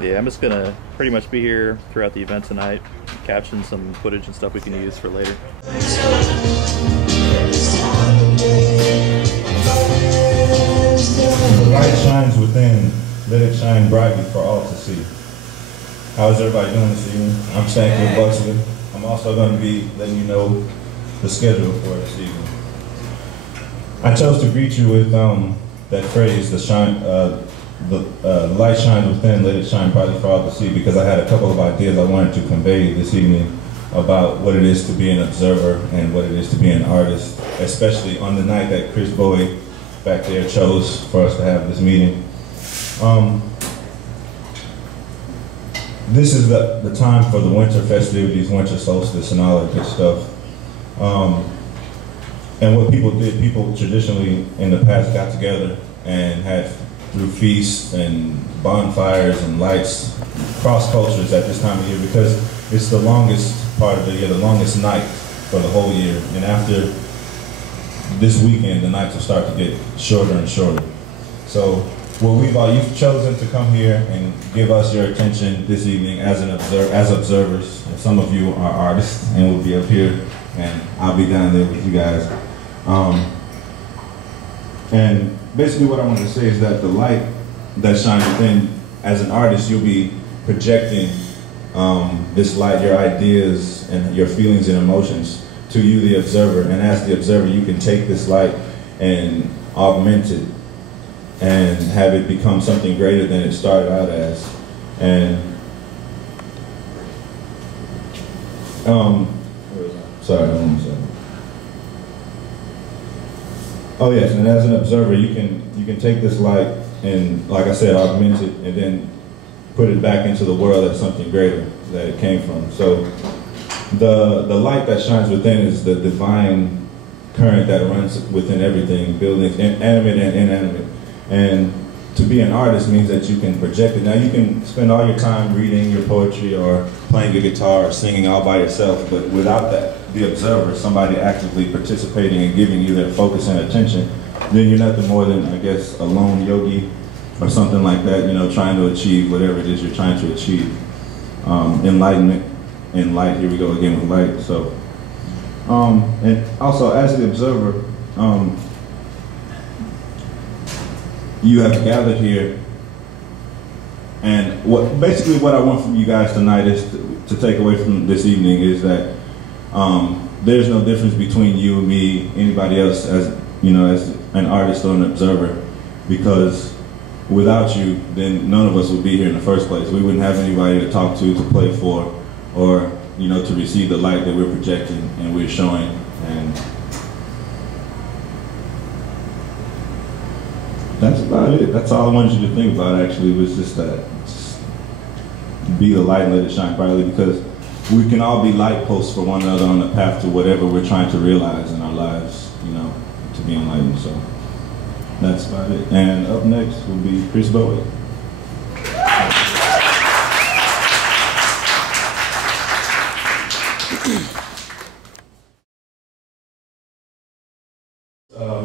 Yeah, I'm just gonna pretty much be here throughout the event tonight, caption some footage and stuff we can use for later. The light shines within, let it shine brightly for all to see. How's everybody doing this evening? I'm Stanford Buxley. I'm also going to be letting you know the schedule for this evening. I chose to greet you with that phrase, the light shines within, let it shine brightly for all to see, because I had a couple of ideas I wanted to convey this evening about what it is to be an observer and what it is to be an artist, especially on the night that Chris Bowie back there chose for us to have this meeting. This is the time for the winter festivities, winter solstice and all that good stuff. And what people did, people traditionally in the past got together and had through feasts and bonfires and lights, cross cultures at this time of year, because it's the longest part of the year, the longest night for the whole year. And after this weekend, the nights will start to get shorter and shorter. So you've chosen to come here and give us your attention this evening as observers. And some of you are artists and will be up here, and I'll be down there with you guys. And basically what I want to say is that the light that shines within, as an artist, you'll be projecting this light, your ideas and your feelings and emotions to you, the observer. And as the observer, you can take this light and augment it and have it become something greater than it started out as. And sorry, hold on a second. Oh yes, and as an observer, you can take this light and, like I said, augment it and then put it back into the world as something greater that it came from. So the light that shines within is the divine current that runs within everything, buildings, animate and inanimate. And to be an artist means that you can project it. Now you can spend all your time reading your poetry or playing your guitar or singing all by yourself, but without that, the observer, somebody actively participating and giving you their focus and attention, then you're nothing more than, I guess, a lone yogi or something like that, you know, trying to achieve whatever it is you're trying to achieve. Enlightenment and light, here we go again with light. So, and also as the observer, you have gathered here, and basically what I want from you guys tonight is to take away from this evening is that there's no difference between you and me, anybody else, as you know, as an artist or an observer, because without you, then none of us would be here in the first place. We wouldn't have anybody to talk to play for, or you know, to receive the light that we're projecting and we're showing. And that's about it. That's all I wanted you to think about, actually, was just that. Just be the light and let it shine brightly, because we can all be light posts for one another on the path to whatever we're trying to realize in our lives, you know, to be enlightened. So that's about it. And up next will be Chris Bowie.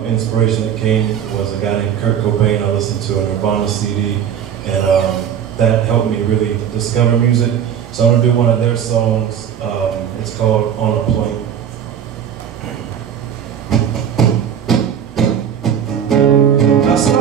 Inspiration that came was a guy named Kurt Cobain. I listened to a Nirvana CD, and that helped me really discover music. So I'm gonna do one of their songs. It's called On a Plane. I saw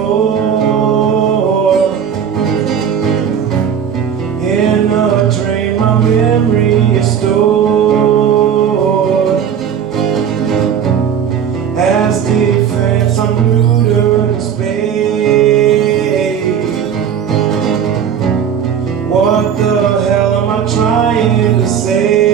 before. In a dream, my memory is stored. As defense, I'm neutered and spayed. What the hell am I trying to say?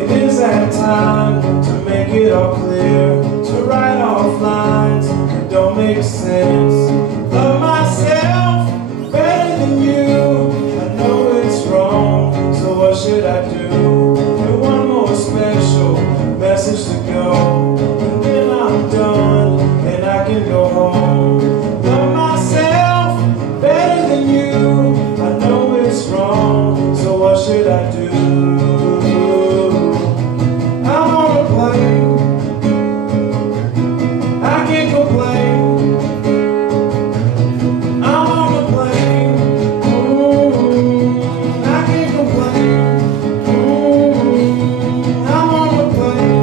It is that time to make it all clear, to write off lines that don't make sense. Love myself better than you. I know it's wrong, so what should I do? And one more special message to go, and then I'm done and I can go home. Love myself better than you. I know it's wrong, so what should I do? I'm on a plane, I can't complain. I'm on a plane, I can't complain. I'm on a plane,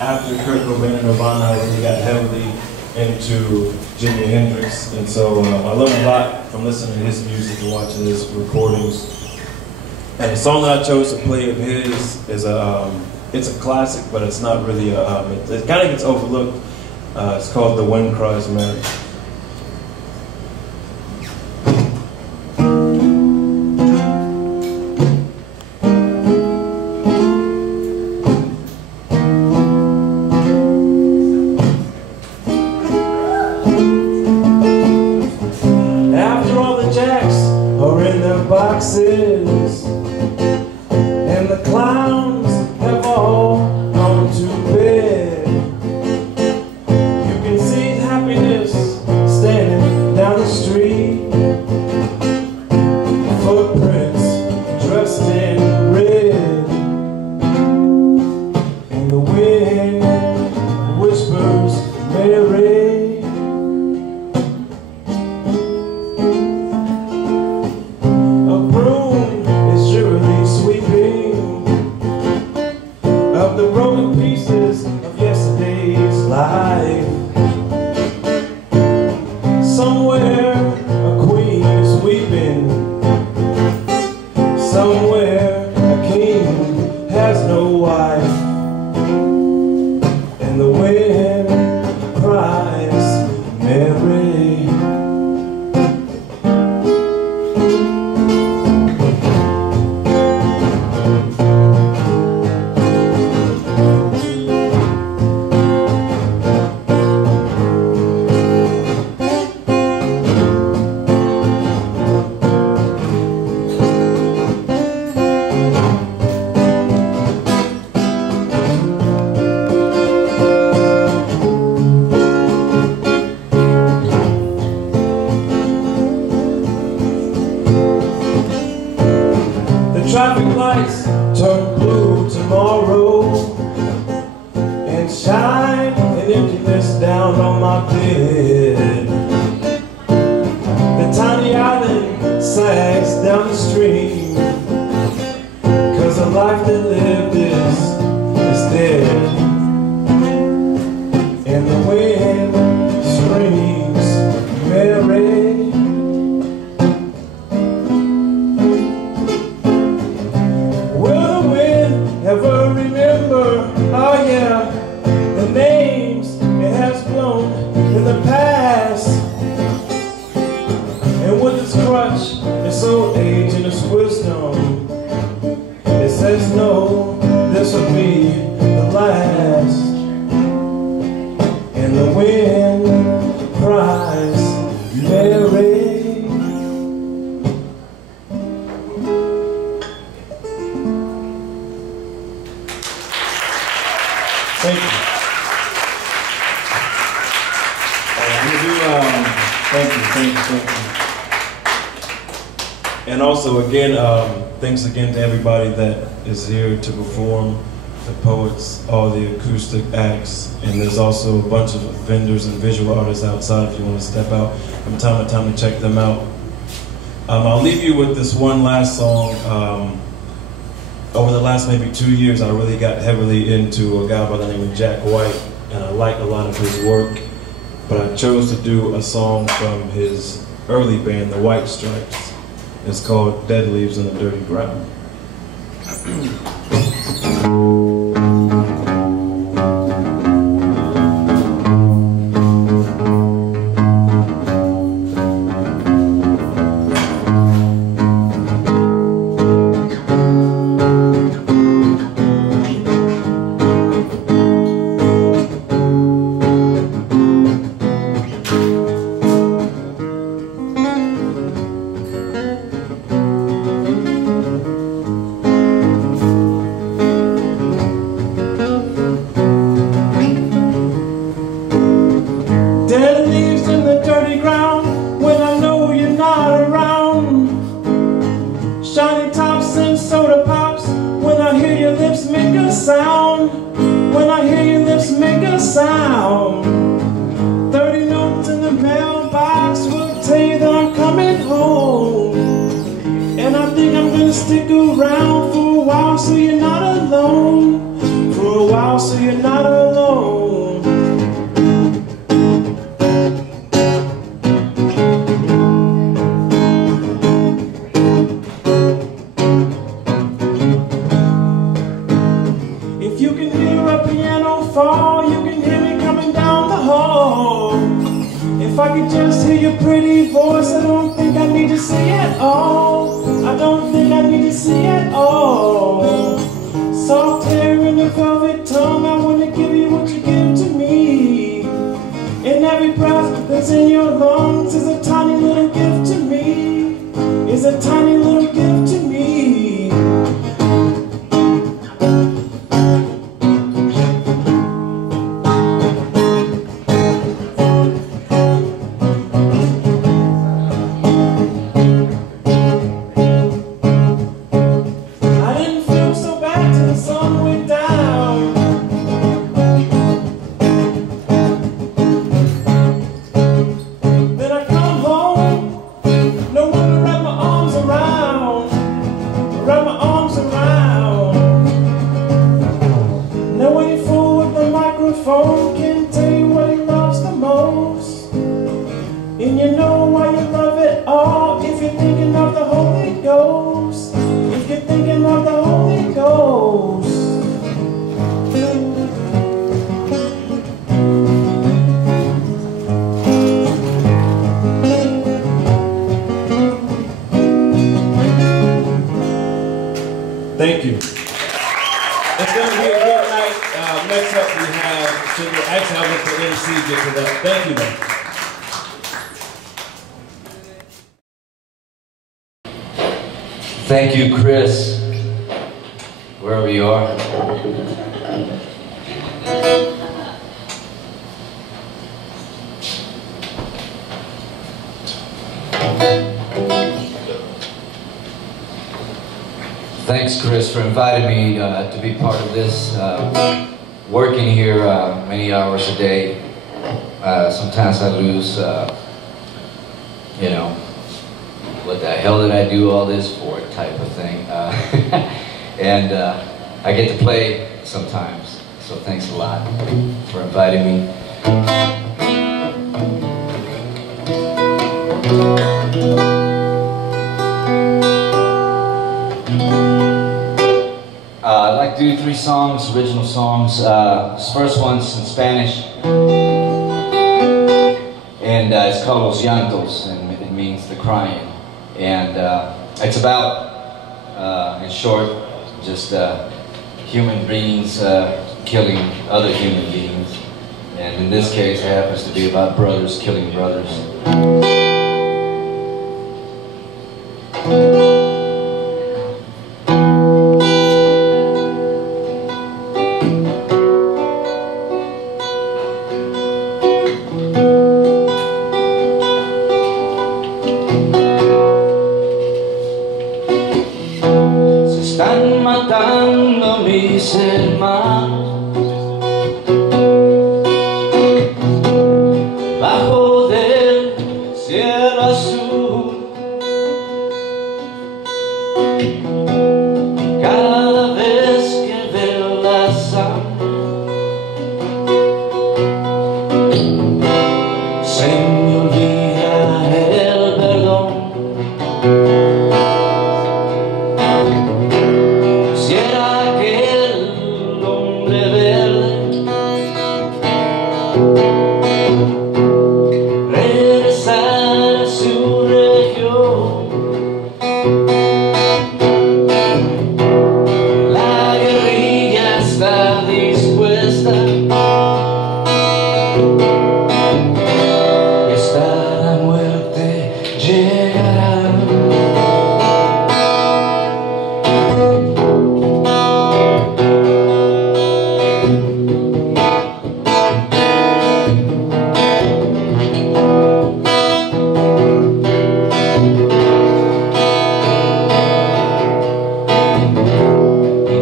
After Kurt Cobain and Nirvana, I really got heavily into Jimi Hendrix, and so I learned a lot from listening to his music and watching his recordings. And the song that I chose to play of his is it's a classic, but it's not really it kind of gets overlooked. It's called "The Wind Cries Mary." After all the jacks are in their boxes and the clowns have all gone to bed, you can see happiness standing down the street, footprints dressed in red, and the wind whispers Mary. Of the broken pieces of yesterday's life, somewhere a queen is weeping, somewhere a king has no wife, and the wind cries Mary. Traffic lights turn blue tomorrow and shine an emptiness down on my bed. The tiny island sags down the stream, 'cause the life that lived is dead. And the wind screams Mary. Ever remember, oh yeah, the names it has blown in the past? And with its crutch, its old age and its wisdom, it says no, this will be the last. And the wind cries Mary. Thank you. I'm gonna do, thank you. And also, again, thanks again to everybody that is here to perform, the poets, all the acoustic acts, and there's also a bunch of vendors and visual artists outside if you want to step out from time to time to check them out. I'll leave you with this one last song. Over the last maybe 2 years, I really got heavily into a guy by the name of Jack White, and I like a lot of his work, but I chose to do a song from his early band, the White Stripes. It's called Dead Leaves in the Dirty Ground. Thank you. It's going to be a great night. Next up we have, actually I'll let the MC get to that. Thank you, man. Thank you, Chris, wherever you are. Thanks, Chris, for inviting me to be part of this. Working here many hours a day. Sometimes I lose, you know, what the hell did I do all this for type of thing. And I get to play sometimes. So thanks a lot for inviting me. I'd like to do 3 songs, original songs. This first one's in Spanish, and it's called Los Llantos, and it means the crying. And it's about, in short, just human beings killing other human beings. And in this case, it happens to be about brothers killing brothers. matando mis hermanos bajo del cielo azul. Cada vez que veo la sangre se me olvida el perdón. Quisiera aquel hombre verde regresar a su región. La guerrilla está dispuesta y hasta la muerte llegará.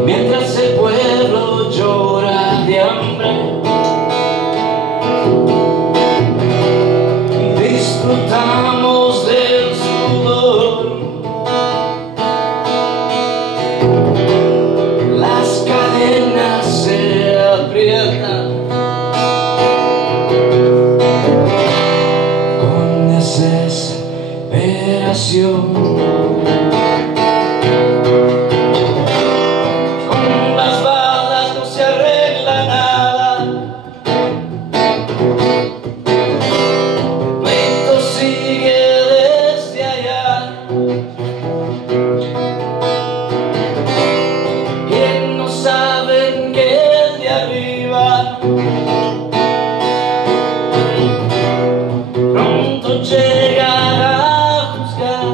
Mientras el pueblo llora de hambre y disfrutamos del sudor, las cadenas se aprietan con desesperación. Pronto llegará a juzgar.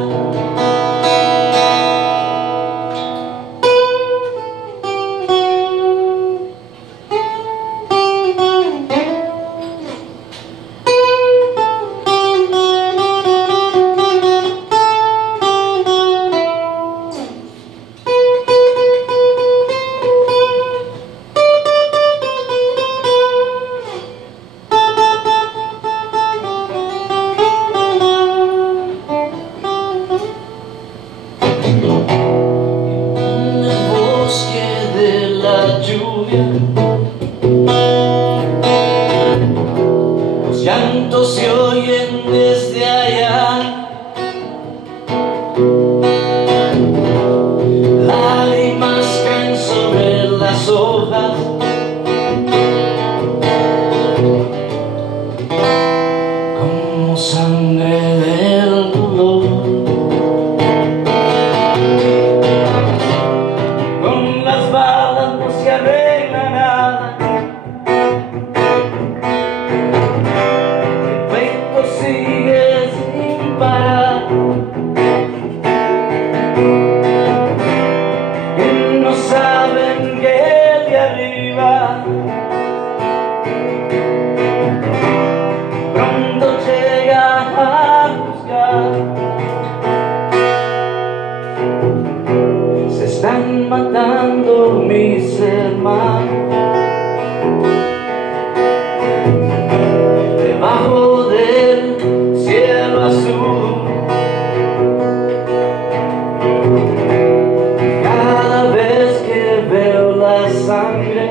En el bosque de la lluvia, los llantos se oyen desde allá. Lágrimas caen sobre las hojas, como sangre del dolor. Con las balas no se arregla nada, el peito sigue sin parar. Que no saben que de arriba pronto llega a juzgar. Se están matando mis hermanos debajo del cielo azul. Cada vez que veo la sangre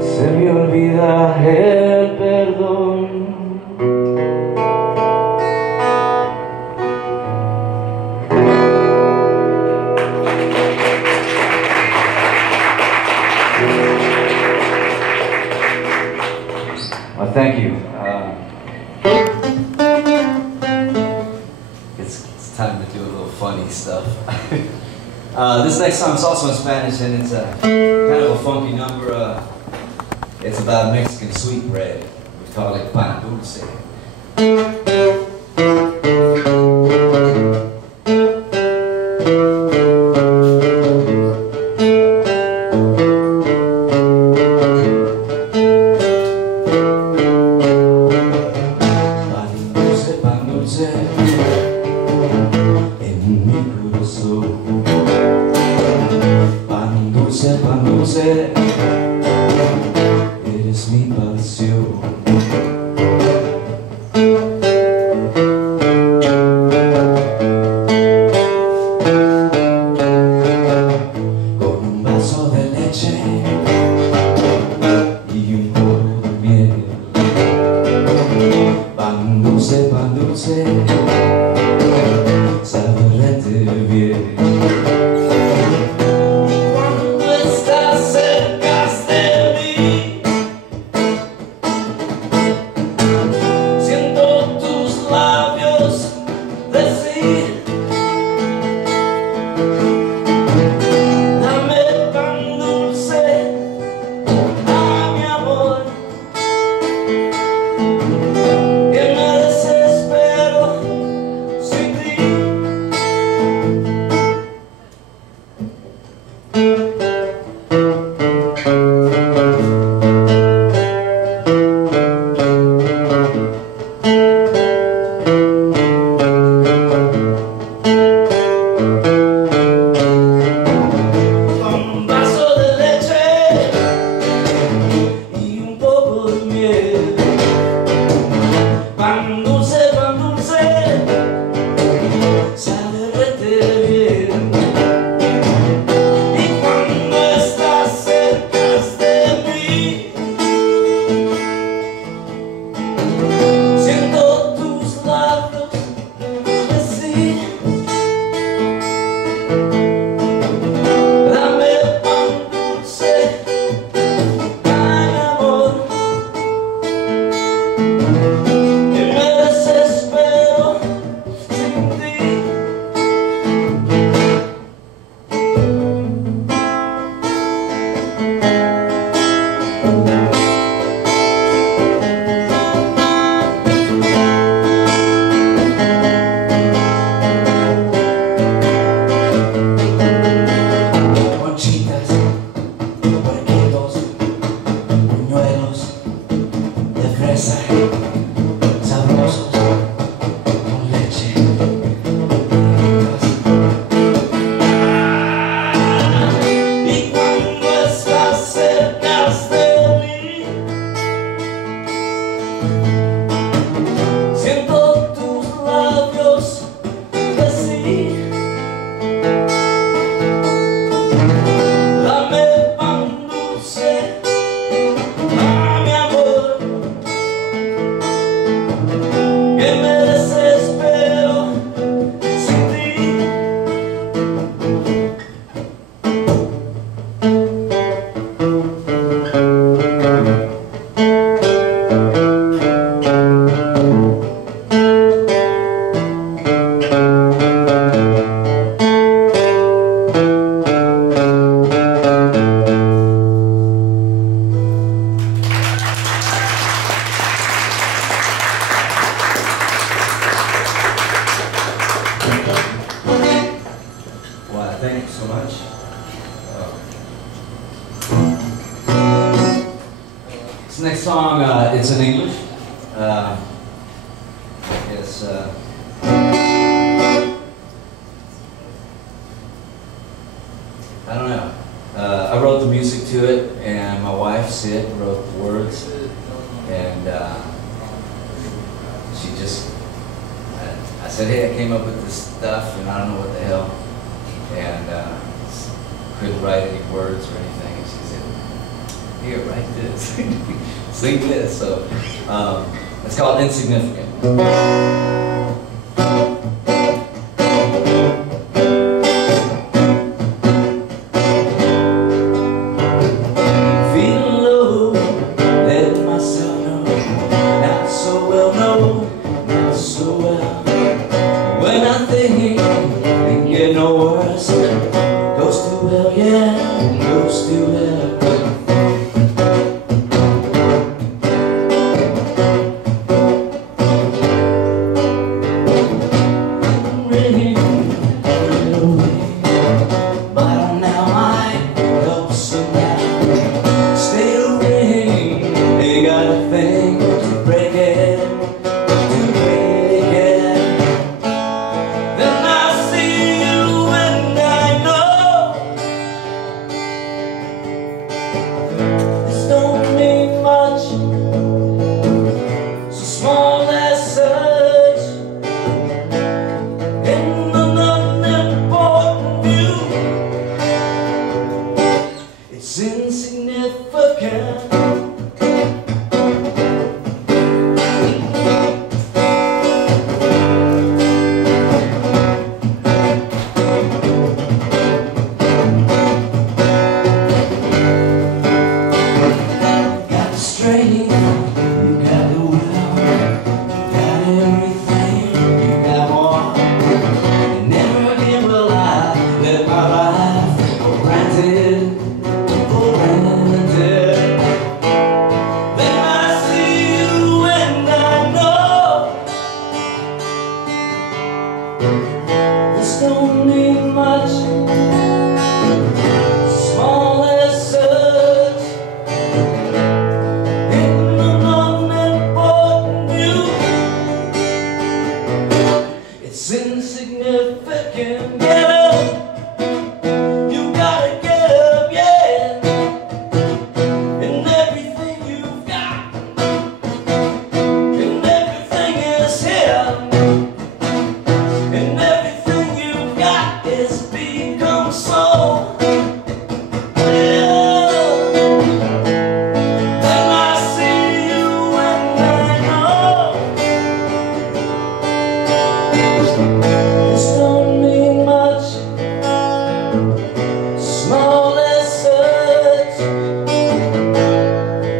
se me olvida el perdón. Well, thank you. It's time to do a little funny stuff. This next song is also in Spanish, and it's kind of a funky number. It's about Mexican sweetbread. We call it pan dulce. Pan dulce, en mi corazón. Pan dulce, eres mi pasión. Pan dulce, saborete bien. Y cuando estás cerca de mí, siento tus labios decir: dame pan dulce, a mi amor. Sabrosos con leche. Y cuando estás cerca de mí, siento tus labios decir: dame pan dulce, a mi amor. Que me desespero sin ti. Well, thank you so much. This next song, it's in English. It's I don't know. I wrote the music to it, and my wife Sid wrote the words, and she just. I said, hey, I came up with this stuff, and I don't know what the hell, and couldn't write any words or anything. And she said, here, write this, sing this. So it's called Insignificant. When I think and get no worse, goes to hell, yeah, goes to hell. Ringing, but now I go so now. Still ringing, they got a thing to break it. Then I see you mean much, small as such, in an unimportant view. It's insignificant, get up, you gotta get up, yeah, and everything you've got, and everything is here, and everything you've got is become so real. Then I see you and I know this don't mean much, small as such,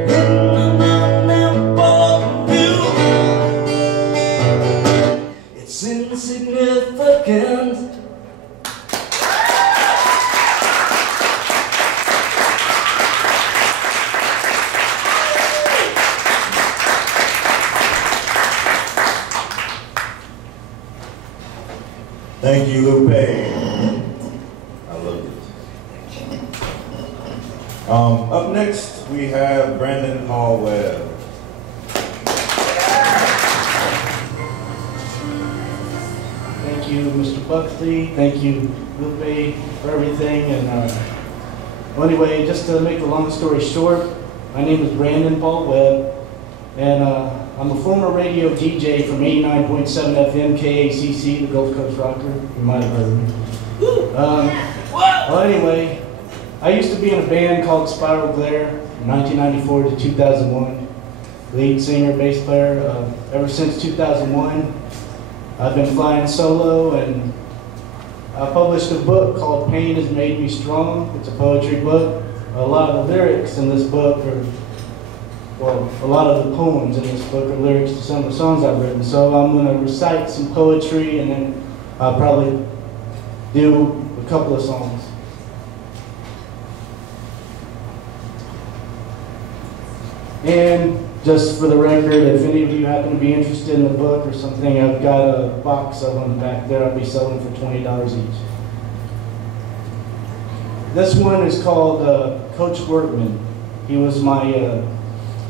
in an unimportant view. It's insignificant. Thank you, Lupe. I loved it. Up next, we have Brandon Paul Webb. Thank you, Mr. Buckley. Thank you, Lupe, for everything. And well, anyway, just to make a long story short, my name is Brandon Paul Webb, and I'm a former radio DJ from 89.7 FM KACC, the Gulf Coast Rocker. You might have heard me. Well, anyway, I used to be in a band called Spiral Glare from 1994 to 2001. Lead singer, bass player. Ever since 2001, I've been flying solo, and I published a book called Pain Has Made Me Strong. It's a poetry book. A lot of the lyrics in this book are, well, a lot of the poems in this book are lyrics to some of the songs I've written. So I'm going to recite some poetry, and then I'll probably do a couple of songs. And just for the record, if any of you happen to be interested in the book or something, I've got a box of them back there. I'll be selling for $20 each. This one is called Coach Workman. He was my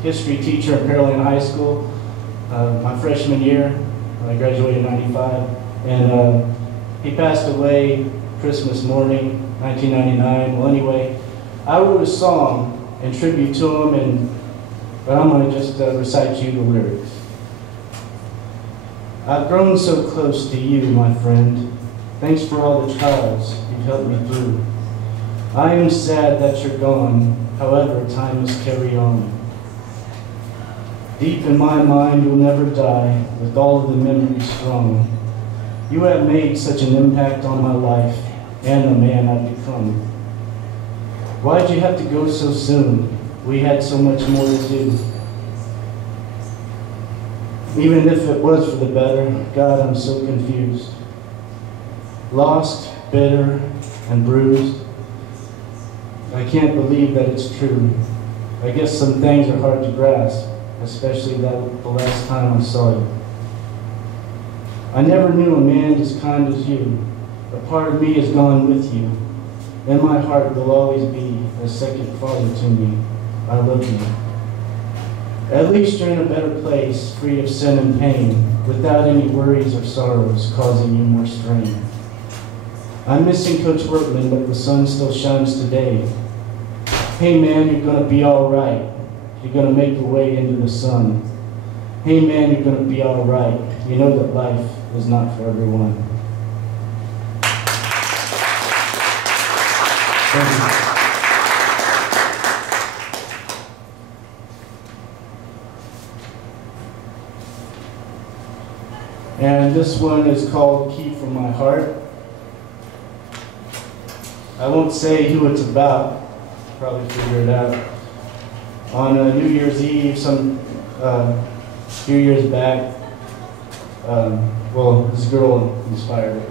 history teacher at Pearland High School my freshman year. I graduated in '95. And he passed away Christmas morning, 1999. Well, anyway, I wrote a song in tribute to him, but I'm going to just recite you the lyrics. I've grown so close to you, my friend. Thanks for all the trials you've helped me through. I am sad that you're gone, however, time must carry on. Deep in my mind, you'll never die, with all of the memories strong. You have made such an impact on my life and the man I've become. Why'd you have to go so soon? We had so much more to do. Even if it was for the better, God, I'm so confused. Lost, bitter, and bruised. I can't believe that it's true. I guess some things are hard to grasp, especially that the last time I saw you. I never knew a man as kind as you. A part of me has gone with you. In my heart will always be a second father to me. I love you. At least you're in a better place, free of sin and pain, without any worries or sorrows causing you more strain. I'm missing Coach Workman, but the sun still shines today. Hey man, you're gonna be all right. You're gonna make your way into the sun. Hey man, you're gonna be all right. You know that life is not for everyone. Thank you. And this one is called Key from My Heart. I won't say who it's about, probably figure it out. On New Year's Eve, some few years back, well, this girl inspired it.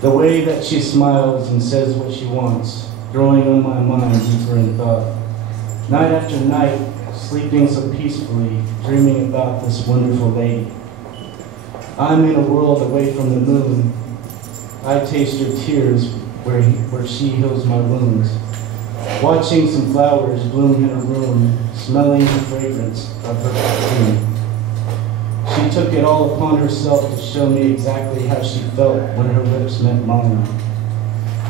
The way that she smiles and says what she wants, growing on my mind deeper in thought. Night after night, sleeping so peacefully, dreaming about this wonderful lady. I'm in a world away from the moon. I taste your tears where she heals my wounds. Watching some flowers bloom in her room, smelling the fragrance of her perfume. She took it all upon herself to show me exactly how she felt when her lips met mine.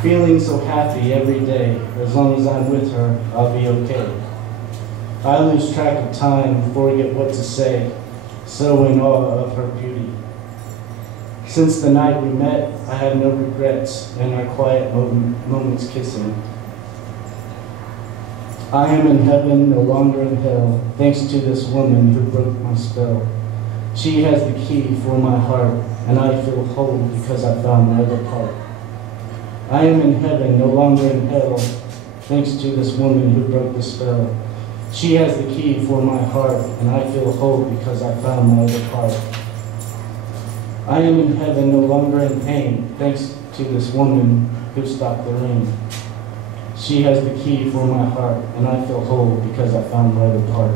Feeling so happy every day, as long as I'm with her, I'll be okay. I lose track of time and forget what to say, so in awe of her beauty. Since the night we met, I have no regrets in our quiet moments kissing. I am in heaven, no longer in hell, thanks to this woman who broke my spell. She has the key for my heart, and I feel whole because I found my other part. I am in heaven, no longer in hell, thanks to this woman who broke the spell. She has the key for my heart, and I feel whole because I found my other part. I am in heaven, no longer in pain, thanks to this woman who stopped the rain. She has the key for my heart, and I feel whole because I found my other part.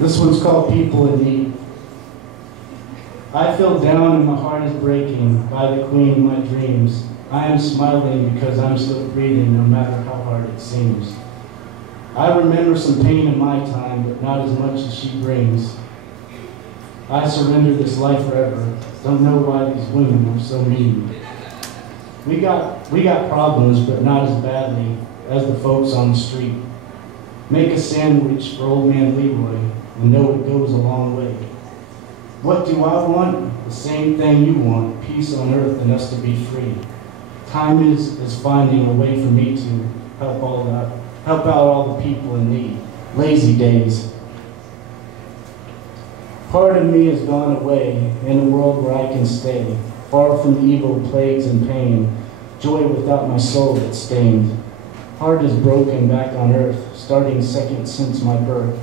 This one's called People in Need. I feel down and my heart is breaking by the queen of my dreams. I am smiling because I'm still breathing no matter how hard it seems. I remember some pain in my time, but not as much as she brings. I surrender this life forever. Don't know why these women are so mean. We got problems, but not as badly as the folks on the street. Make a sandwich for old man Leroy and know it goes a long way. What do I want? The same thing you want, peace on earth and us to be free. Time is finding a way for me to help out all the people in need. Lazy days. Part of me has gone away in a world where I can stay, far from evil, plagues, and pain, joy without my soul that's stained. Heart is broken back on earth, starting second since my birth.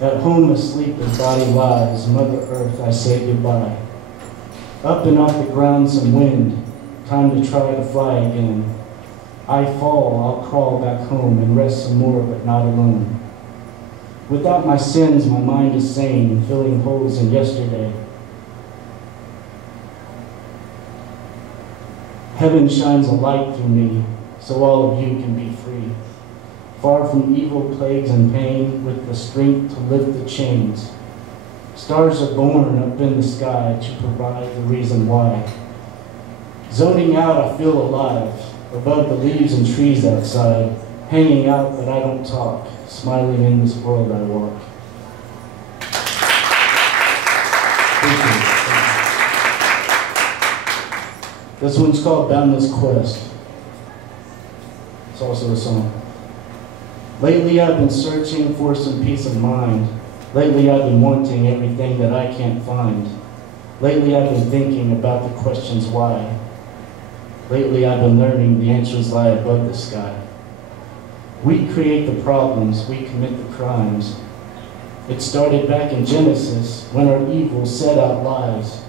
At home asleep as body lies, Mother Earth, I say goodbye. Up and off the ground some wind, time to try to fly again. I fall, I'll crawl back home and rest some more, but not alone. Without my sins, my mind is sane, filling holes in yesterday. Heaven shines a light through me, so all of you can be free. Far from evil, plagues, and pain, with the strength to lift the chains. Stars are born up in the sky to provide the reason why. Zoning out, I feel alive, above the leaves and trees outside, hanging out but I don't talk, smiling in this world I walk. This one's called Boundless Quest. It's also a song. Lately I've been searching for some peace of mind. Lately I've been wanting everything that I can't find. Lately I've been thinking about the questions why. Lately I've been learning the answers lie above the sky. We create the problems, we commit the crimes. It started back in Genesis when our evil set out lies.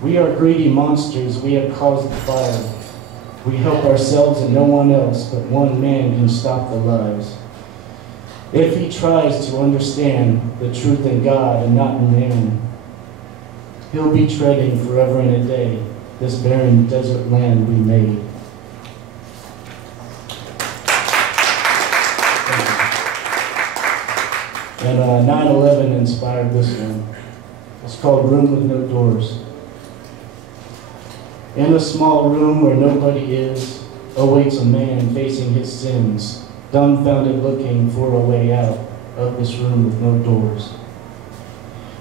We are greedy monsters, we have caused the fire. We help ourselves and no one else, but one man can stop the lies. If he tries to understand the truth in God and not in man, he'll be treading forever and a day this barren desert land we made. And 9/11 inspired this one. It's called Room with No Doors. In a small room where nobody is, awaits a man facing his sins, dumbfounded looking for a way out of this room with no doors.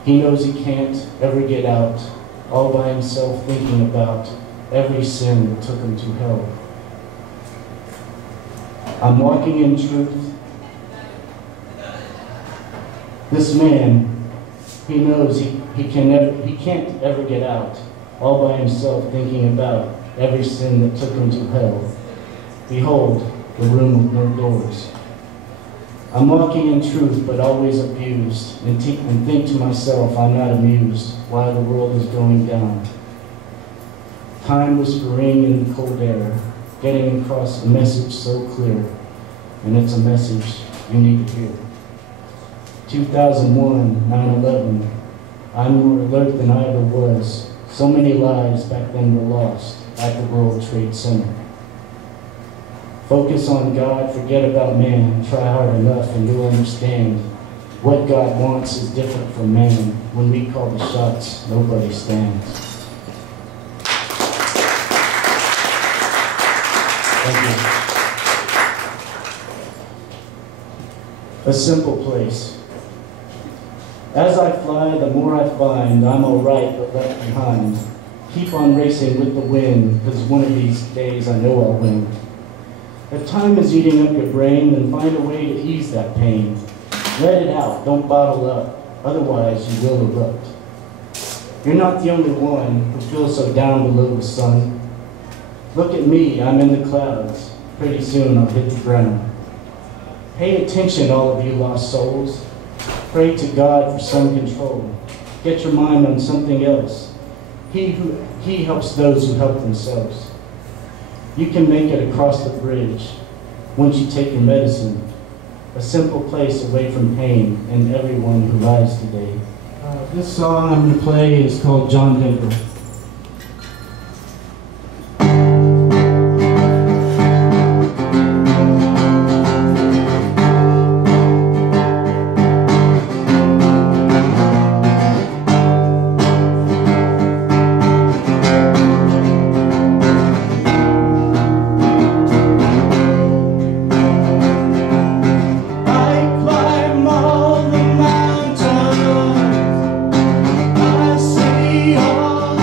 He knows he can't ever get out, all by himself thinking about every sin that took him to hell. I'm walking in truth. This man, he knows he can't ever get out, all by himself thinking about every sin that took him to hell. Behold, the room with no doors. I'm walking in truth, but always abused, and think to myself I'm not amused while the world is going down. Time whispering in the cold air, getting across a message so clear. and it's a message you need to hear. 2001, 9/11, I'm more alert than I ever was. So many lives back then were lost at the World Trade Center. Focus on God, forget about man, try hard enough and you'll understand. What God wants is different from man. When we call the shots, nobody stands. Thank you. A simple place. As I fly, the more I find I'm alright but left behind. Keep on racing with the wind, because one of these days I know I'll win. If time is eating up your brain, then find a way to ease that pain. Let it out, don't bottle up, otherwise you will erupt. You're not the only one who feels so down below the sun. Look at me, I'm in the clouds. Pretty soon I'll hit the ground. Pay attention, all of you lost souls. Pray to God for some control. Get your mind on something else. He helps those who help themselves. You can make it across the bridge once you take your medicine. A simple place away from pain and everyone who lies today. This song I'm going to play is called John Denver. I see all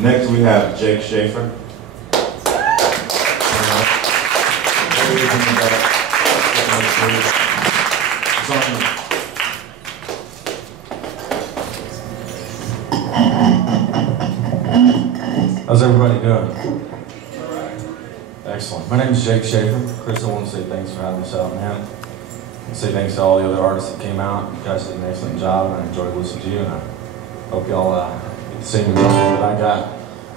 Next we have Jake Schaefer. How's everybody doing? Excellent. My name is Jake Schaefer. Chris, I want to say thanks for having us out, man. I say thanks to all the other artists that came out. You guys did an excellent job, and I enjoyed listening to you, and I hope y'all get the same enjoyment that I got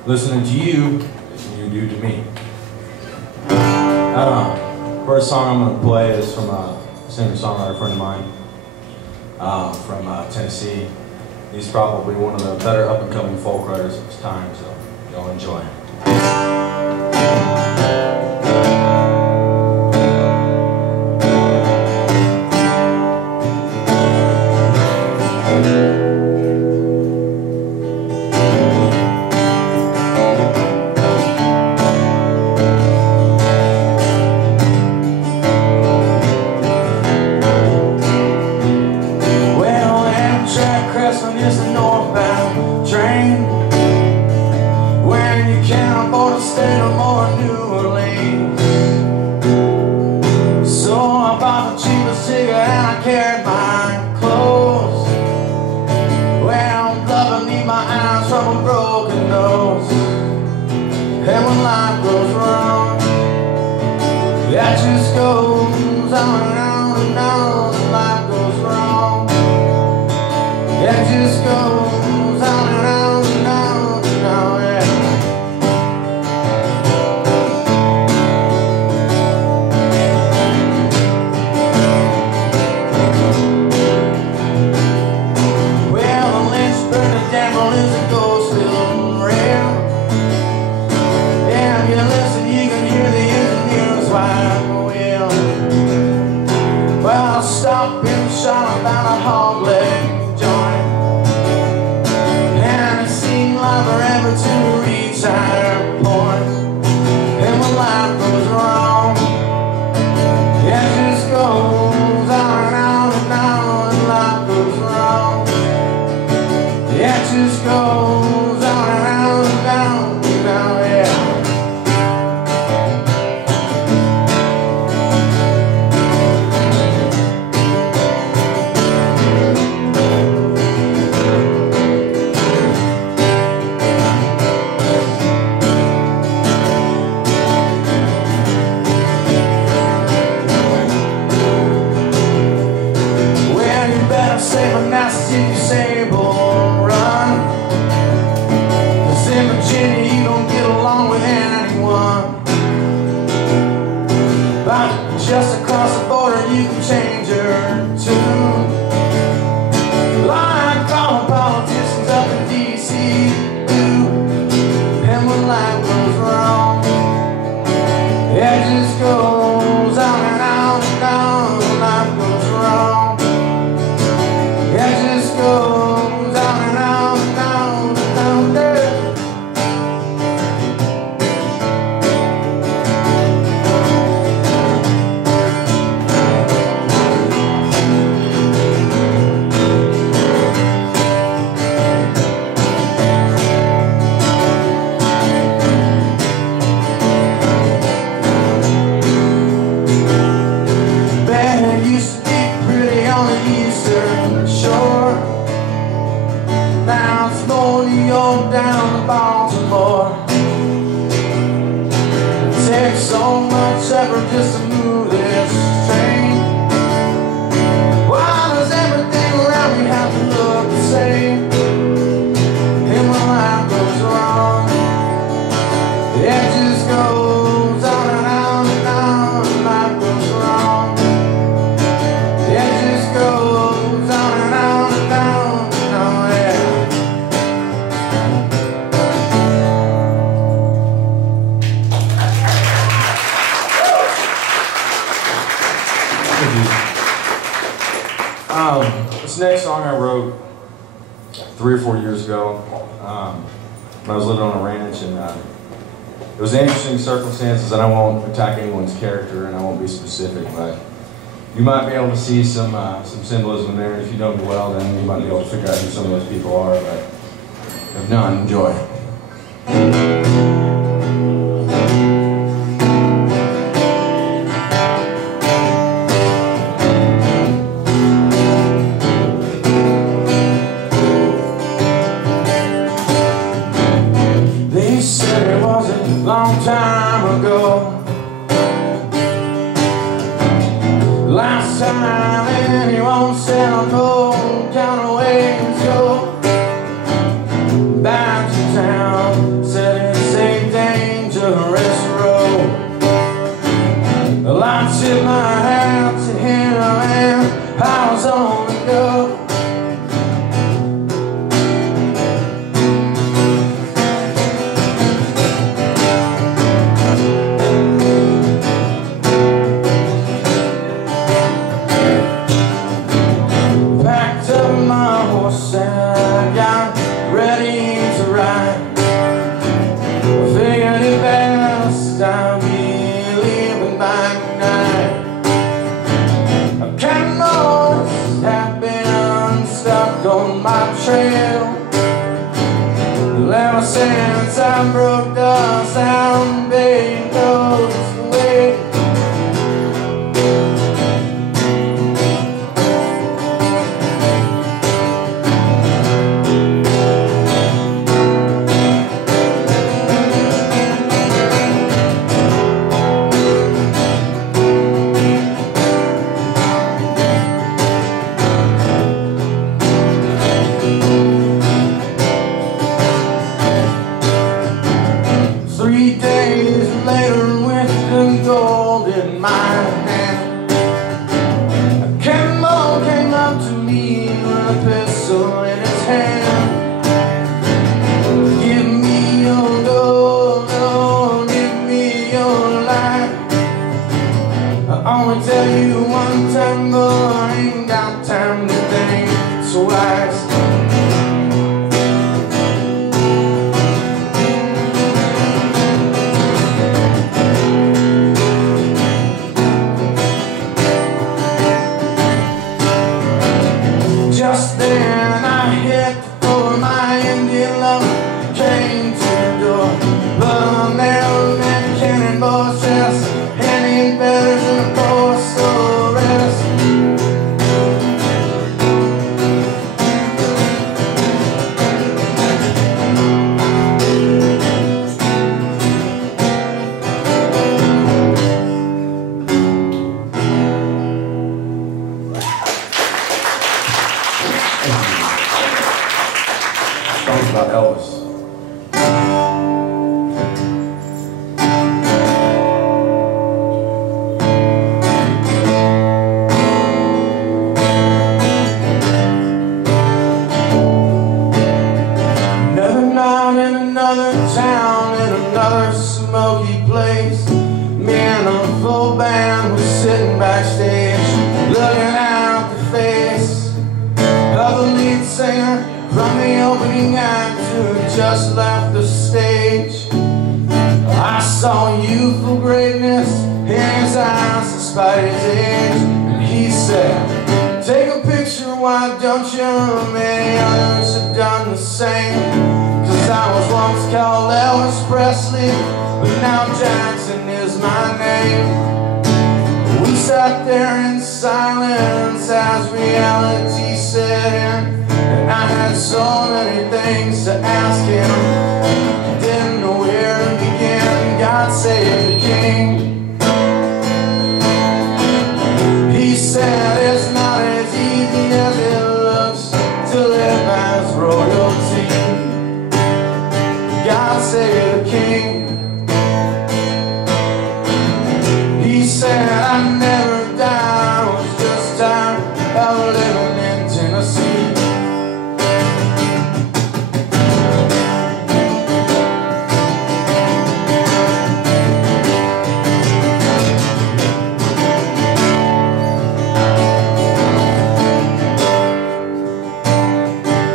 listening to you as you do to me. First song I'm going to play is from a singer-songwriter friend of mine from Tennessee. He's probably one of the better up-and-coming folk writers of his time, so y'all enjoy. This next song I wrote 3 or 4 years ago when I was living on a ranch, and it was interesting circumstances, and I won't attack anyone's character and I won't be specific, but you might be able to see some symbolism there. If you know me well, then you might be able to figure out who some of those people are, but if not, enjoy. They said it was a long time ago, last time anyone said I know kind of ways go back to town, said it's a dangerous road. Well, I tipped my hat to him and I was on the go. Packed up my horse and I got ready to ride. I figured it best I'd be leaving by night. A cannons have been stuck on my trail ever since I broke the sound bay goes away. In my hand, a cannibal came up to me with a pistol in his hand. Give me your gold, oh, give me your life. I only tell you one time, but I ain't got time to think twice. Just then I hit the floor, my Indian lover came to the door. But I'm there in a cannonball chest, and he ain't better than a postal arrest. Songs about Elvis. Another night in another town, in another smoky place. Me and a full band was sitting backstage, looking out the face of the lead singer from the opening act who had just left the stage. I saw youthful greatness in his eyes despite his age, and he said, take a picture, why don't you? Many others have done the same. Cause I was once called Elvis Presley, but now Jackson is my name. We sat there in silence as reality set in, and I had so many things to ask him. Didn't know where to begin. God save the king. He said it's not as easy as it looks to live as royalty. God save the king. He said I never died, I was just tired of living in Tennessee.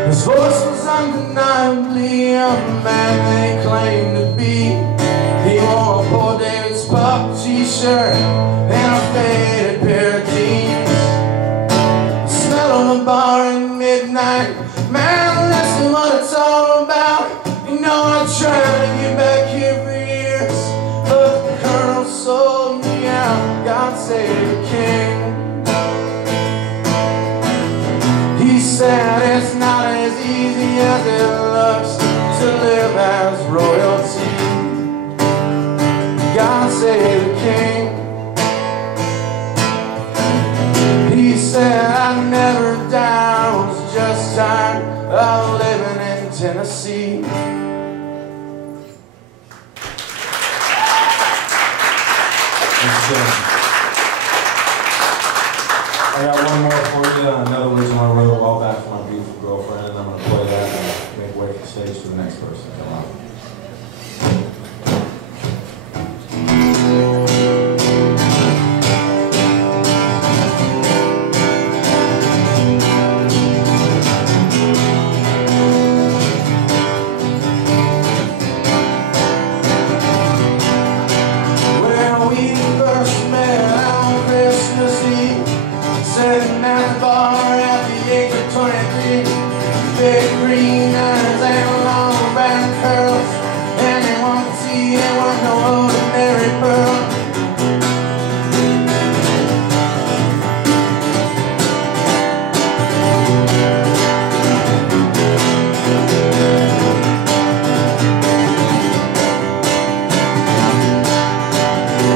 His voice was undeniably a man they claimed to be. He wore a poor David's pup t-shirt and a faded pair of jeans. The smell of a bar at midnight, man, that's what it's all about. You know I try to I got one more for you, another original I wrote a while back for my beautiful girlfriend, and I'm going to play that and make way for the stage for the next person. Come on. Sitting at the bar at the age of 23, big green eyes and long brown curls. Anyone could see it was no ordinary pearl.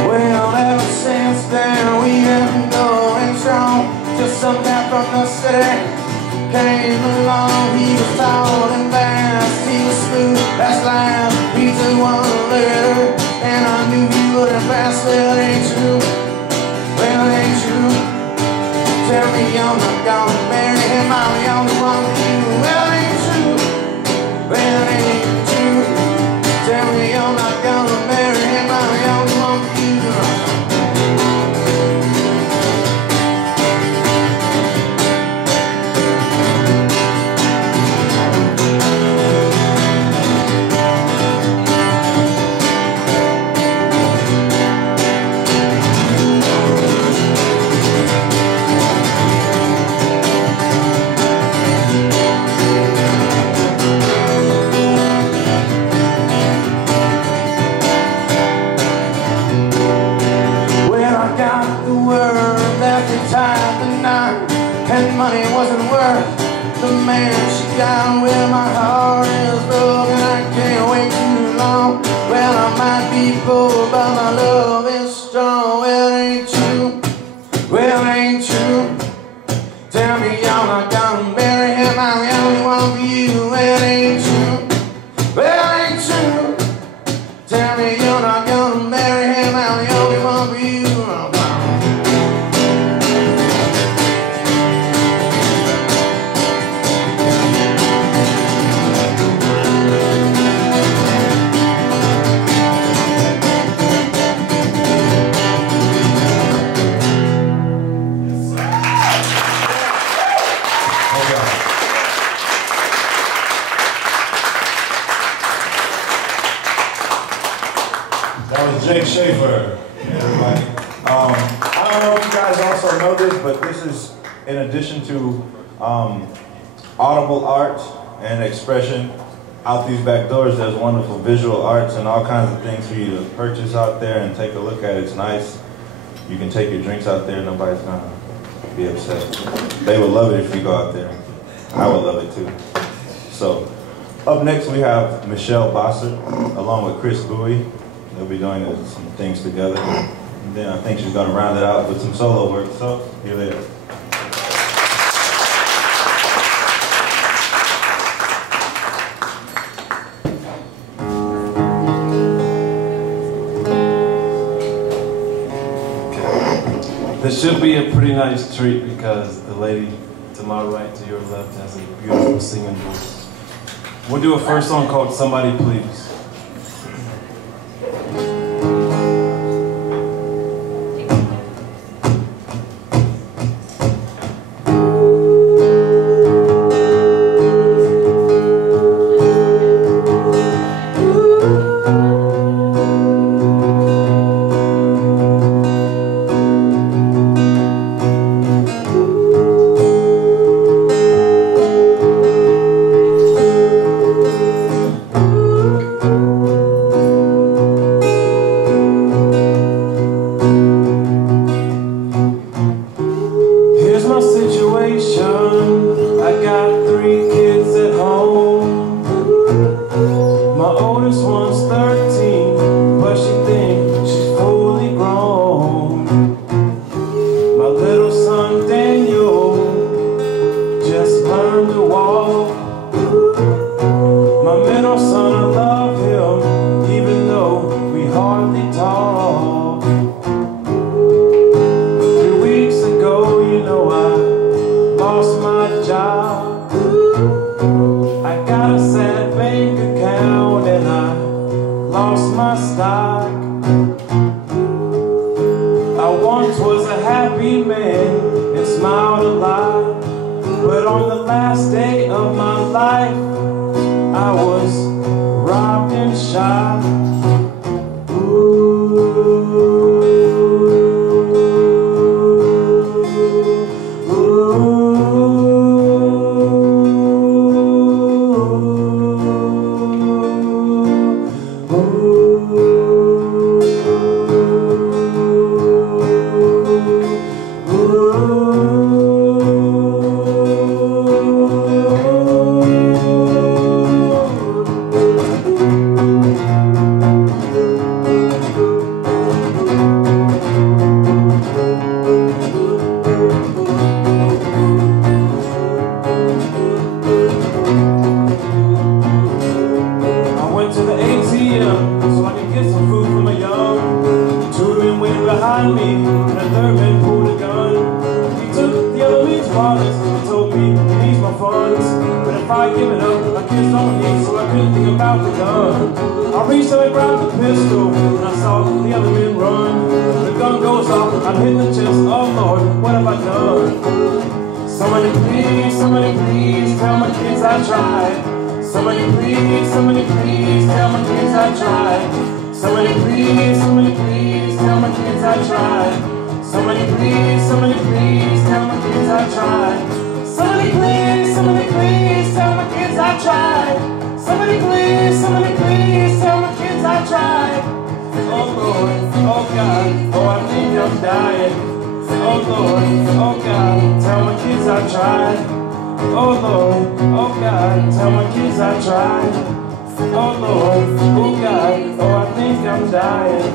Well, ever since then we have been going strong. Just some guy from the city came along. He was tall and fast, he was smooth as glass. He took one letter and I knew he wouldn't pass. Well, it ain't true, well, it ain't true. Tell me you're not gonna marry him, I'm the only one for you. Well, it ain't true, well, it ain't true. Tell me you're not gonna marry him, I'm the only one for you. And money wasn't worth the man she got. Well, my heart is broken, I can't wait too long. Well, I might be poor, but my love is strong. Well, it ain't true, well, it ain't true. Tell me you're not gonna marry him, I'm the only one for you. Well, it ain't true, well, it ain't true. Tell me you're not gonna marry him, I'm the only one for you. Jake Schaefer, everybody. I don't know if you guys also know this, but this is in addition to audible art and expression. Out these back doors, there's wonderful visual arts and all kinds of things for you to purchase out there and take a look at. It's nice. You can take your drinks out there. Nobody's gonna be upset. They would love it if you go out there. I would love it too. So, up next we have Michelle Bossert along with Chris Bowie. They'll be doing some things together. And then I think she's going to round it out with some solo work. So, here they are. This should be a pretty nice treat because the lady to my right, to your left, has a beautiful singing voice. We'll do a first song called Somebody Please. I lost my stock. I once was a happy man and smiled a lot, but on the last day of my life I was robbed and shot. Behind me, and a third man pulled a gun. He took the other man's wallets and told me he needs my funds. But if I give it up, my kids don't need, so I couldn't think about the gun. I reached out and grabbed the pistol, and I saw the other men run. The gun goes off, I'm hit in the chest. Oh Lord, what have I done? Somebody please tell my kids I tried. Somebody please tell my kids I tried. Somebody please tell my kids I tried. Somebody please tell my kids I tried. Somebody please tell my kids I tried. Somebody please tell my kids I tried. Oh Lord, oh God, oh I think I'm dying. Oh Lord, oh God, tell my kids I tried. Oh Lord, oh God, tell my kids I tried. Oh Lord, oh God, oh I think I'm dying.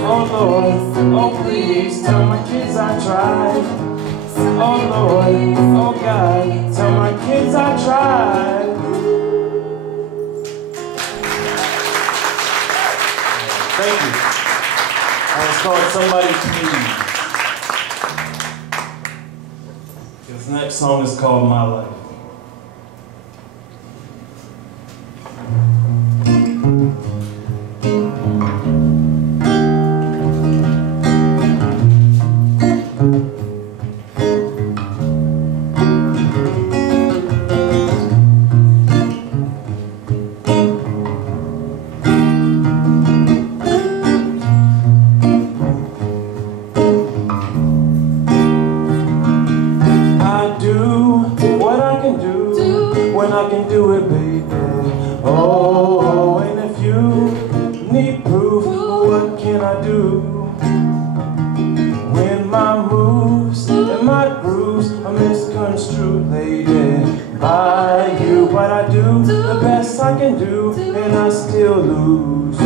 Oh Lord, oh please, tell my kids I tried. Oh Lord, oh God, tell my kids I tried. Thank you. It's called Somebody Please. This next song is called My Life. When I can do it, baby. Oh, and if you need proof, what can I do? When my moves and my grooves are misconstrued, lady, by you, what I do, the best I can do, and I still lose.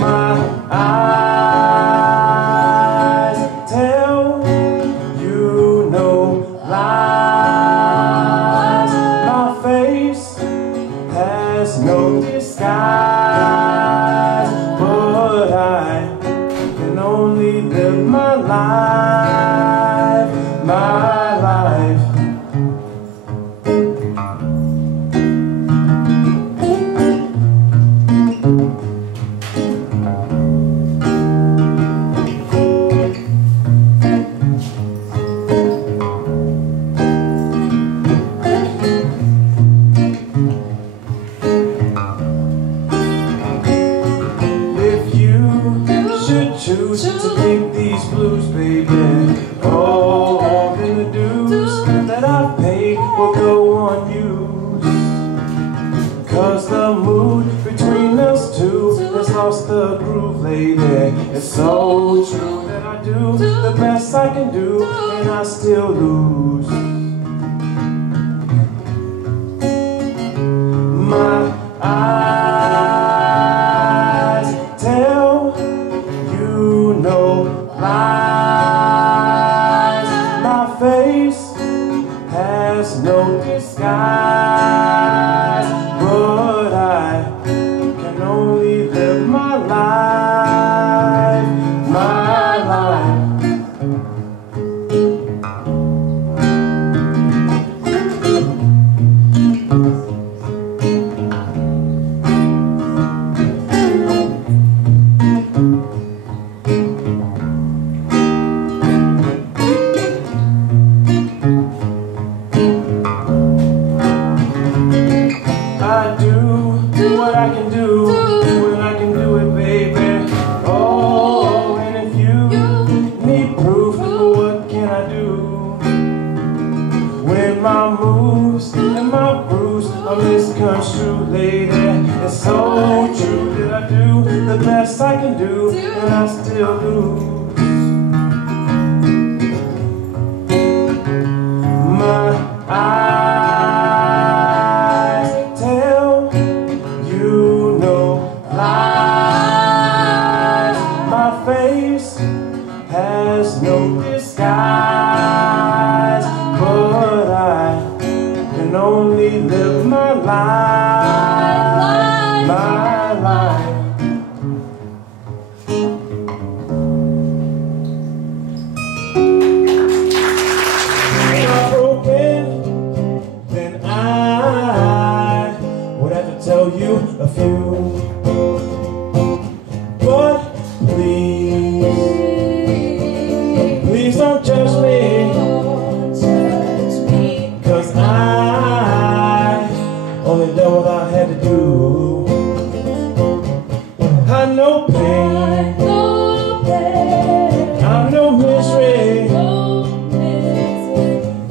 My eyes tell you no lies. My face has no disguise, but I can only live my life, my life. Choose to take these blues, baby. Oh, then the dues that I've paid will go unused. Cause the mood between us two has lost the groove, lady. It's so true that I do the best I can do, and I still lose. My eyes tell no lies. My face has no disguise, but I can only live my life, my life. promise comes true, lady. It's so true that I do the best I can do, and I still lose. My eyes tell you no lies. My face has no disguise, but I can only live my life, my life. If I'm broken, then I would have to tell you a few. But please don't judge me, 'cause I only done what I had to do. I know pain, I know misery,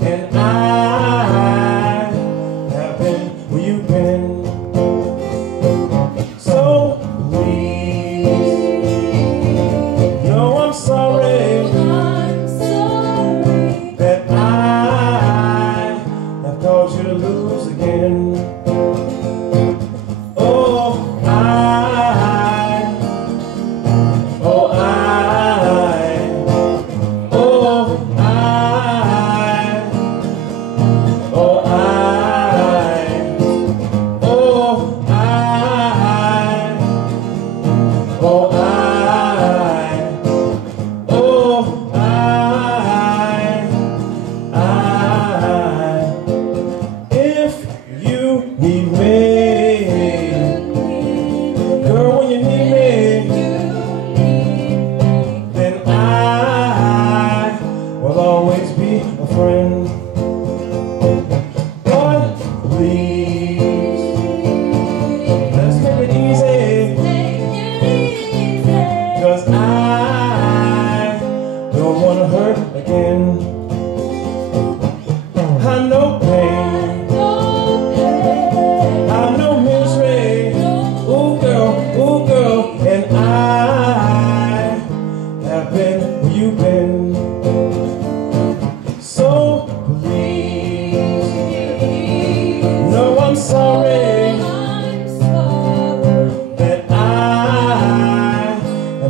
and I have been where you've been. So please, know I'm sorry that I have caused you to lose again.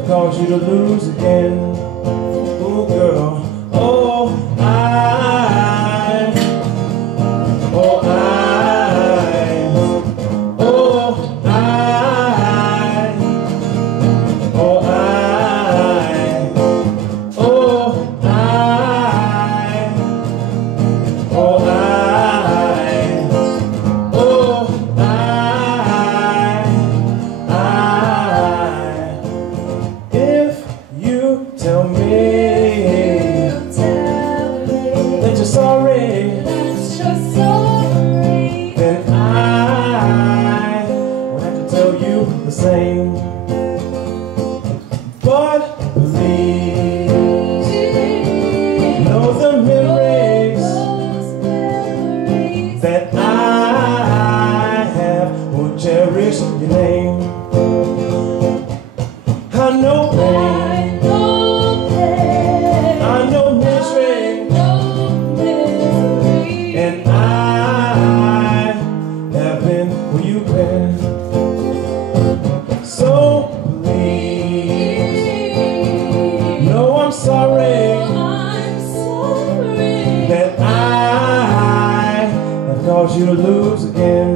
Caused you to lose again. Ooh, girl. Oh, I. Oh, I. Oh, I. Oh, I. Oh, I. Oh, I. Tell me that you're sorry, then I will have to tell you the same. But please, know the memories that I have will cherish your name. I know pain, and I have been where you've been. So please, know I'm sorry that I have caused you to lose again.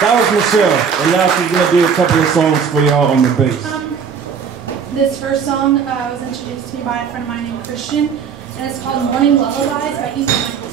That was Michelle, and now she's gonna do a couple of songs for y'all on the bass. This first song was introduced to me by a friend of mine named Christian, and it's called Morning Lullabies by Ethan Michaelson.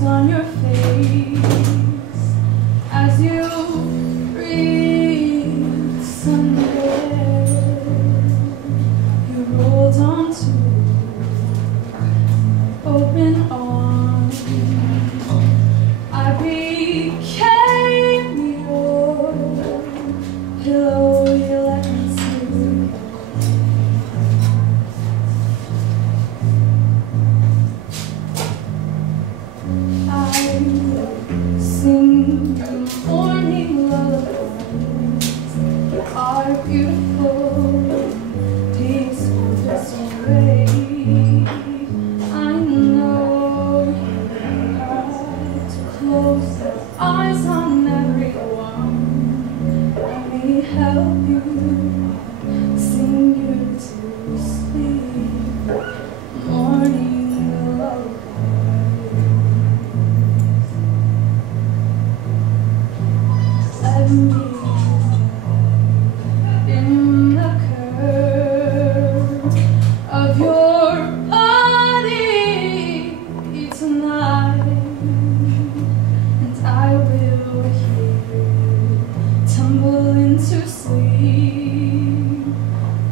On your face as you breathe Sunday, you rolled onto open arms. I became your pillow, you let me sleep. Sing the morning lullabies, our beautiful, peaceful disarray. I know you have to close your eyes on everyone. Let me help you, sing you to sleep. Morning lullabies. In the curve of your body tonight, and I will hear you tumble into sleep.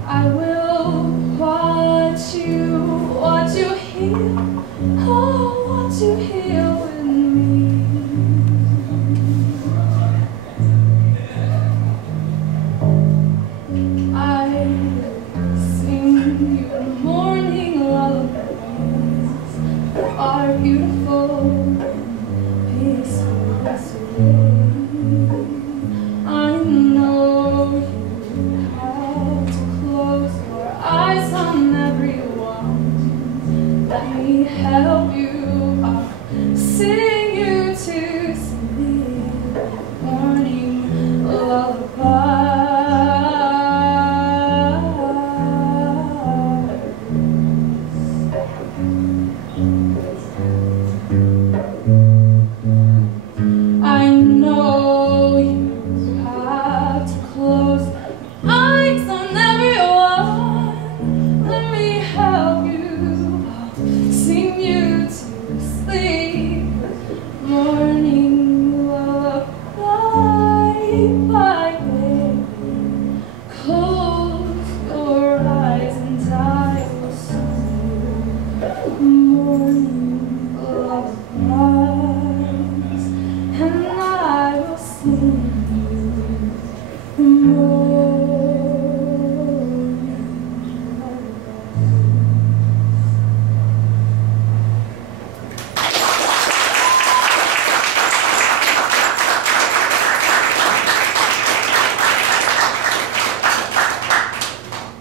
I will watch you heal, oh, watch you heal with me. Our beautiful, peaceful way. I know you have to close your eyes on everyone. Let me help you, I'll sing you to sleep. Morning lullaby.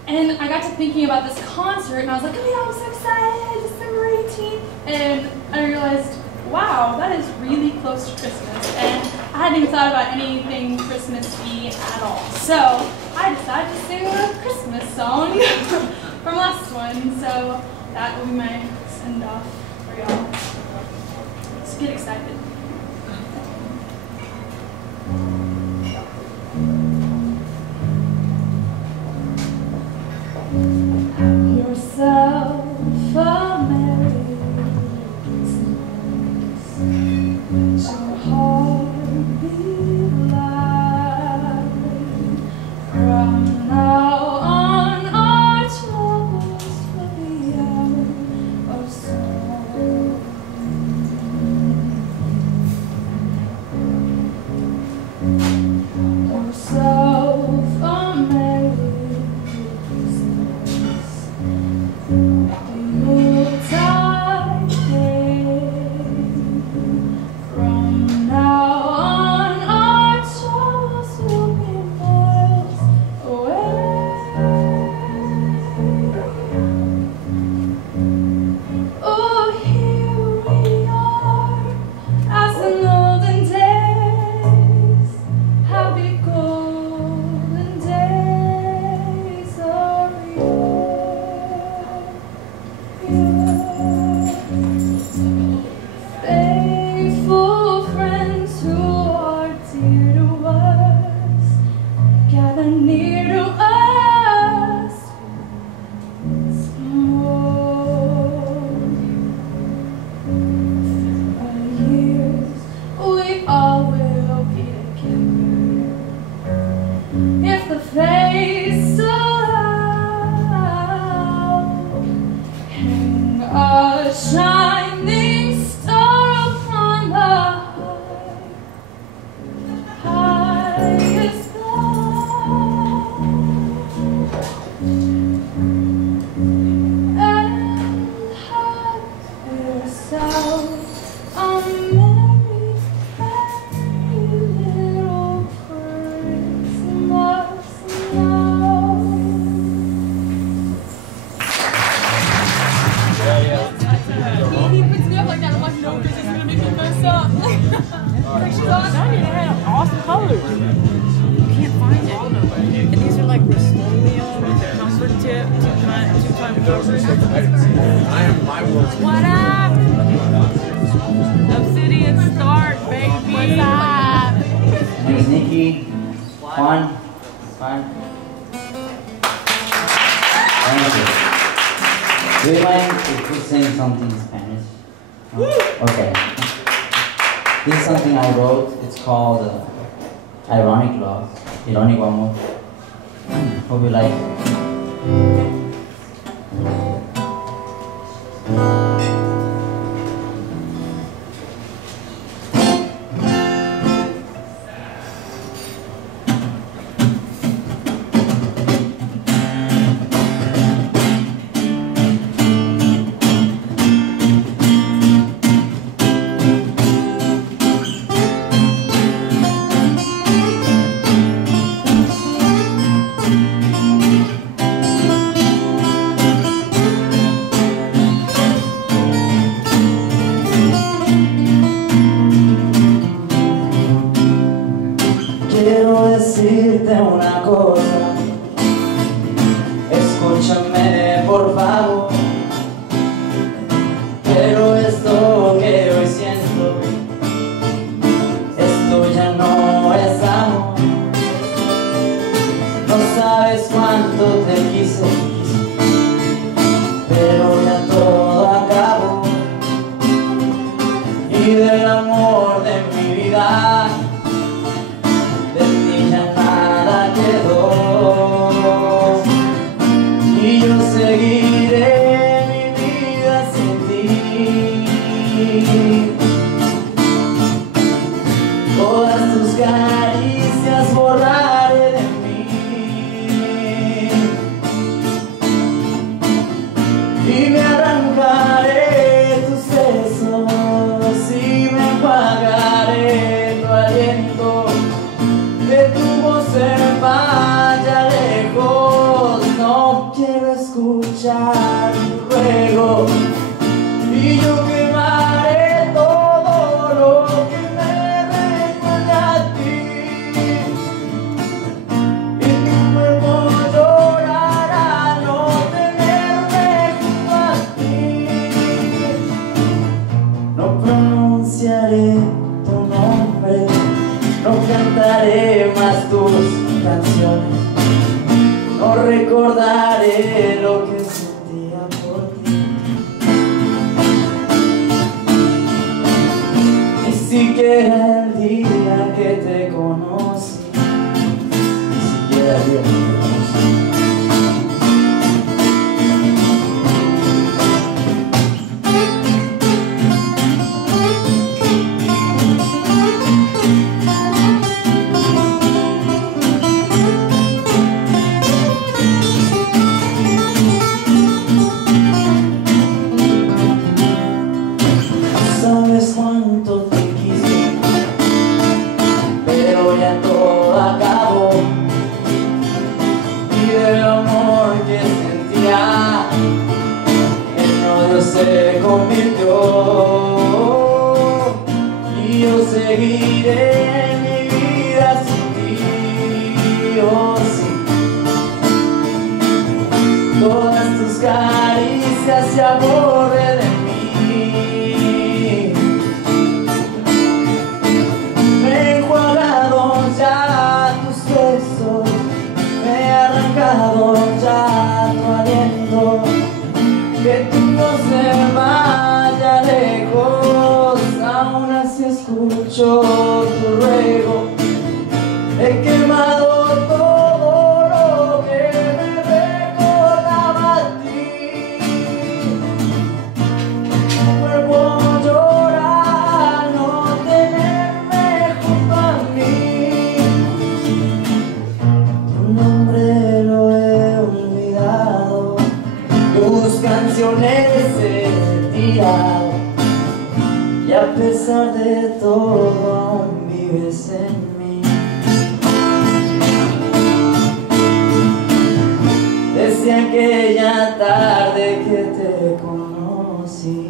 And I got to thinking about this concert, and I was like, oh yeah, I'm so excited, December 18th. And I realized, wow, that is really close to Christmas. And I hadn't even thought about anything Christmas-y at all. So I decided to sing a Christmas song from last one. So that will be my send-off for y'all. So get excited. Yourself a Merry Christmas. Your heart be light. From now on, our troubles will be out of sight. Can't find it. And these are like Rust-Oleum, comfort tip, two-time covers. What up? Obsidian Stark, baby. What's up? My name is Nikki. Juan. Thank you. Do you mind if we sing something in Spanish? No? Okay. This is something I wrote. It's called Ironic Love. Ironic Amor. Hope you like it. Quiero decirte una cosa, escúchame por favor. Pero esto que hoy siento, esto ya no es amor. No sabes cuánto te quise, pero ya todo acabó. Y del amor de mi vida, de ti ya nada quedó. Y yo seguiré mi vida sin ti. Todas tus caricias borraré de mí. Y me arrancaré tus besos y me enjuagaré tu aliento. Que tu voz se vaya lejos, no quiero escuchar tu ruego. Y yo quemaré todo lo que me recuerde a ti. Y tu cuerpo llorará no tenerme junto a ti. No pronunciaré tu nombre, no cantaré más tus canciones, no recordaré lo que sentía por ti. Ni siquiera el día que te conocí, ni siquiera el día que te conocí. Sabes cuánto te quise, pero ya todo acabó. Y el amor que sentía en odio se convirtió. Y yo seguiré mi vida sin ti, oh sí. Todas tus caricias se aborren de mí. Me he enjuagado ya tus besos, me he arrancado ya tu aliento. Que tú no se vaya lejos, aún así escucho tu ruego. He quemado todo lo que me recordaba a ti. Tu cuerpo llora no tenerme junto a mí. Tu nombre lo he olvidado, tus canciones he tirado. Y a pesar de todo aún vives en mí. Desde aquella tarde que te conocí.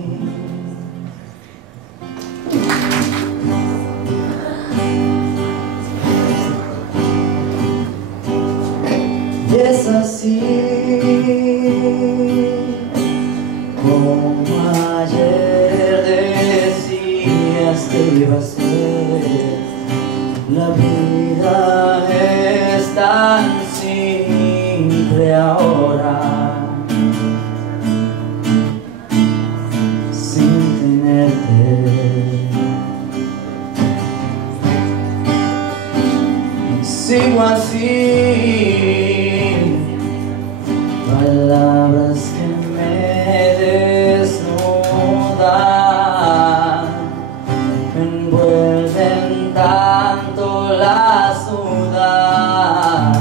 decir, como ayer decías que iba a ser. La vida es tan simple ahora, sin tenerte. Sigo así, palabras que me desnudan, me envuelven tanto la ciudad.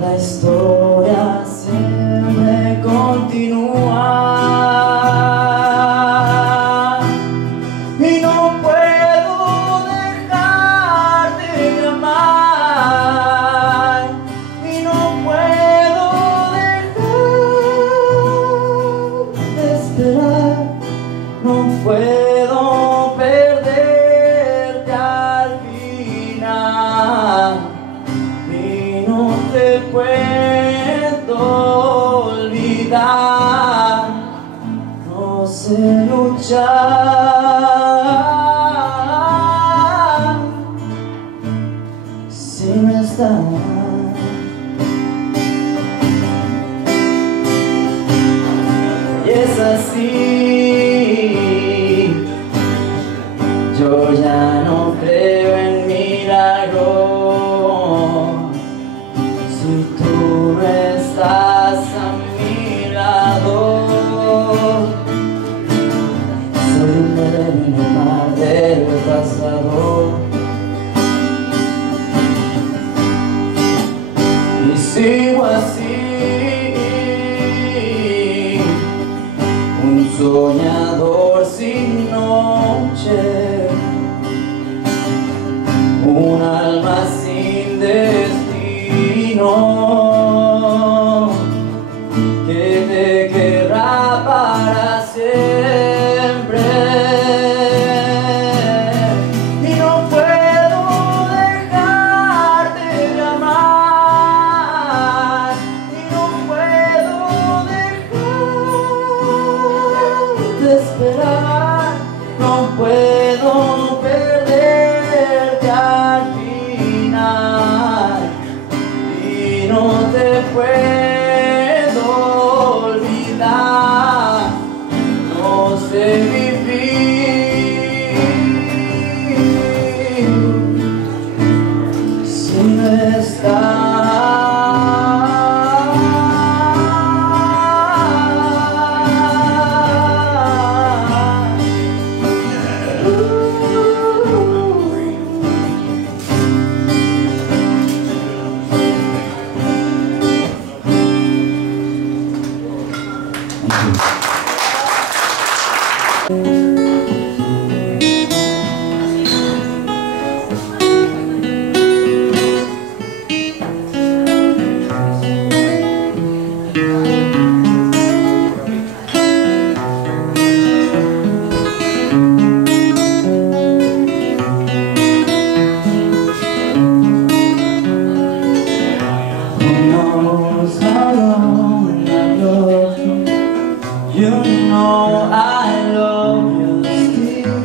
La historia siempre continúa y no puedo dejar de amar, y no puedo dejar de esperar, no puedo perderte al final, y no te puedo olvidar. No sé luchar si no estás. Y es así, yo ya no creo en milagros. Si tú no estás a mi lado, soy un bebé en el mar del pasado. Y sigo así, un soñador sin noche, un alma sin destino, que te querrá para siempre. Y no puedo dejarte de amar, y no puedo dejar de esperar, no puedo perderte al final, y no te puedo olvidar. No sé vivir si no estás. Who knows how long I love you? You know I love you still.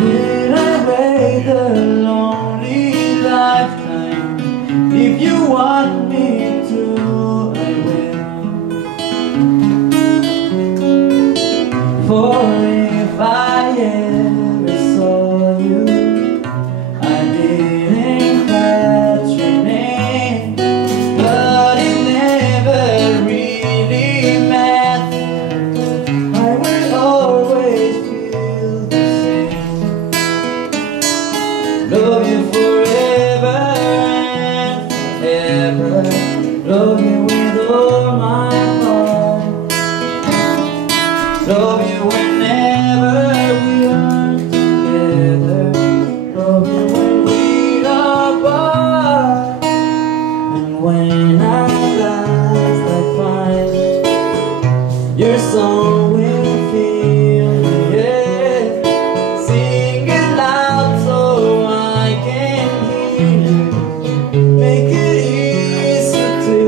Will I wait a lonely lifetime? If you want me to, I will. For if I ever saw you, I didn't catch your name, but it never really mattered. I will always feel the same. Love you forever and ever. Love you with all my heart. Love you whenever we are together. Love you when we are apart. And when at last I find your song will fill the air, sing it loud so I can hear. Make it easy to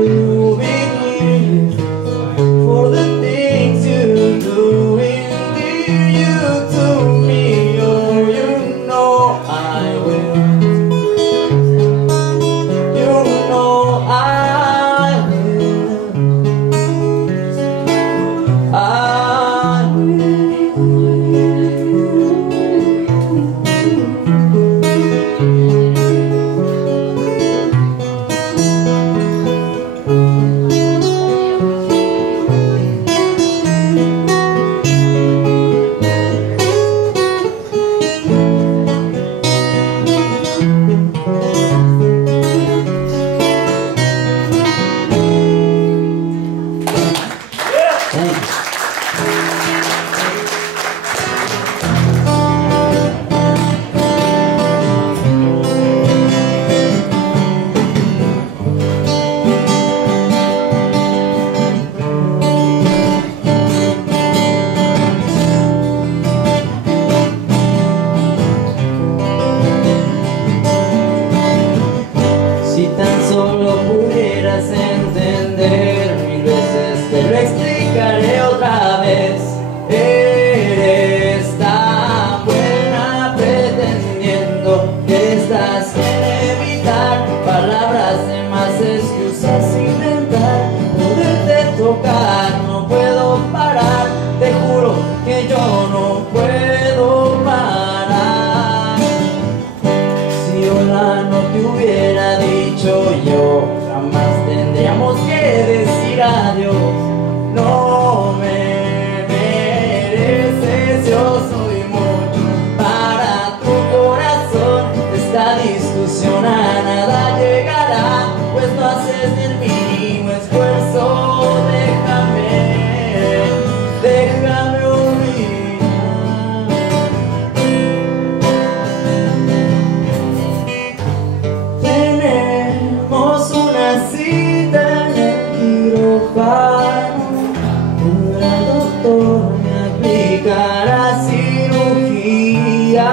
aplicará cirugía,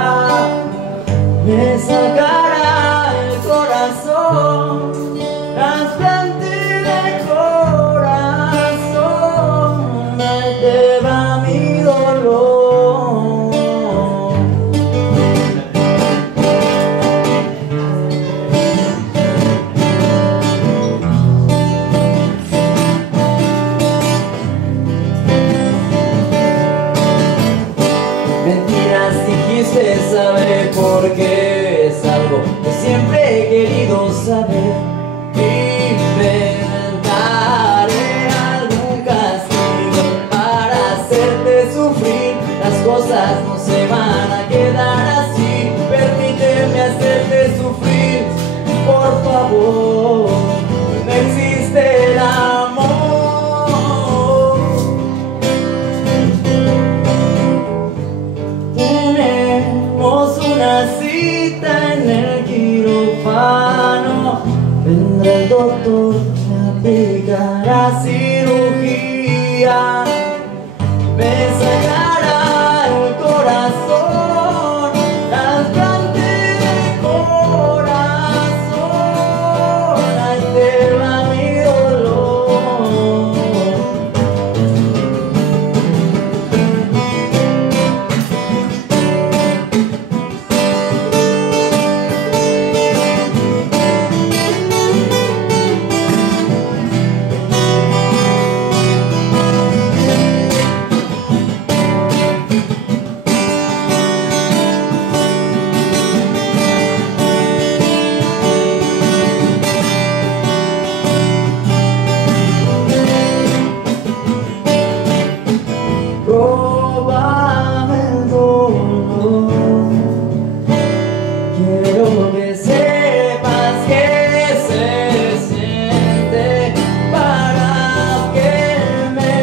me sacará el corazón, trasplante de corazón, ahí te va mi dolor. Mentiras dijiste saber por qué es algo que siempre he querido saber. Inventaré algún castigo para hacerte sufrir. Las cosas no se van a quedar así. Permíteme hacerte sufrir, por favor. No existe el amor. Tenemos una cita en el quirófano. Vendrá el doctor, me aplicará cirugía, me sacará el corazón, trasplante de corazón, ahí te va mi dolor. Róbame el dolor, quiero que sepas que se siente para que me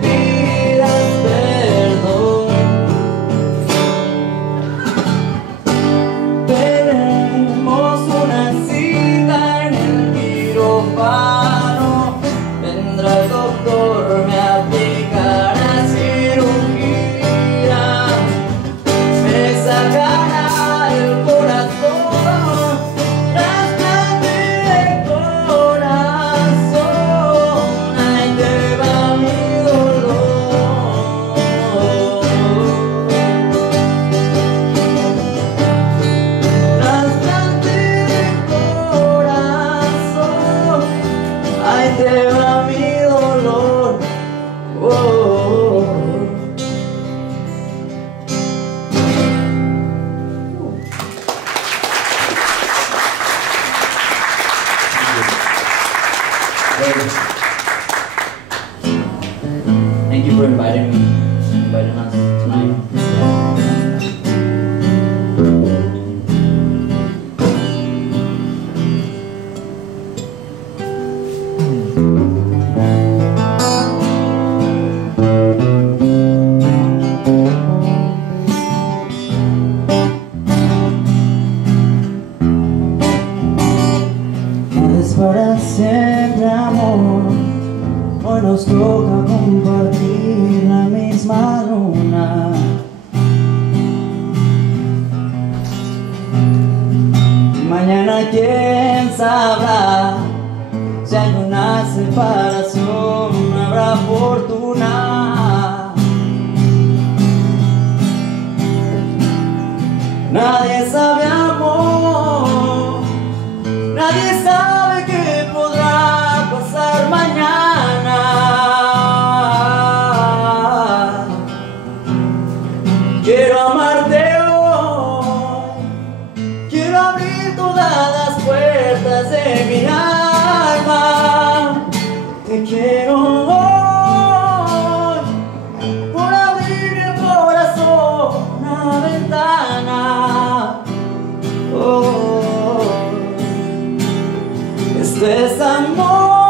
pidas perdón. Tenemos una cita en el quirófano, vendrá el doctor, me aplicará cirugía, me sacará el corazón, trasplante de corazón, ahí te va mi dolor. Trasplante de corazón, ahí te va mi dolor. Thank you for inviting us tonight. No es para siempre, amor. Hoy nos toca compartir la misma luna. Mañana quién sabrá, si hay una separación, no habrá fortuna. Nadie sabe, amor, nadie sabe qué podrá pasar mañana. Quiero amarte hoy, quiero abrir todas las puertas de mi alma. Te quiero hoy, por abrir el corazón, una ventana. Oh, esto es amor,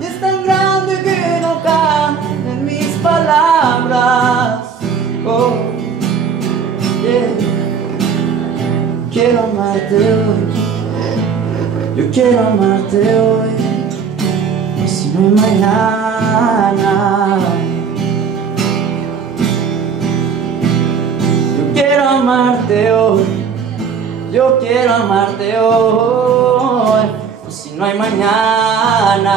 y es tan grande que no caben mis palabras. Oh, yeah. Quiero amarte hoy, yo quiero amarte hoy, y si no hay mañana. amarte hoy. Yo quiero amarte hoy, pues si no hay mañana.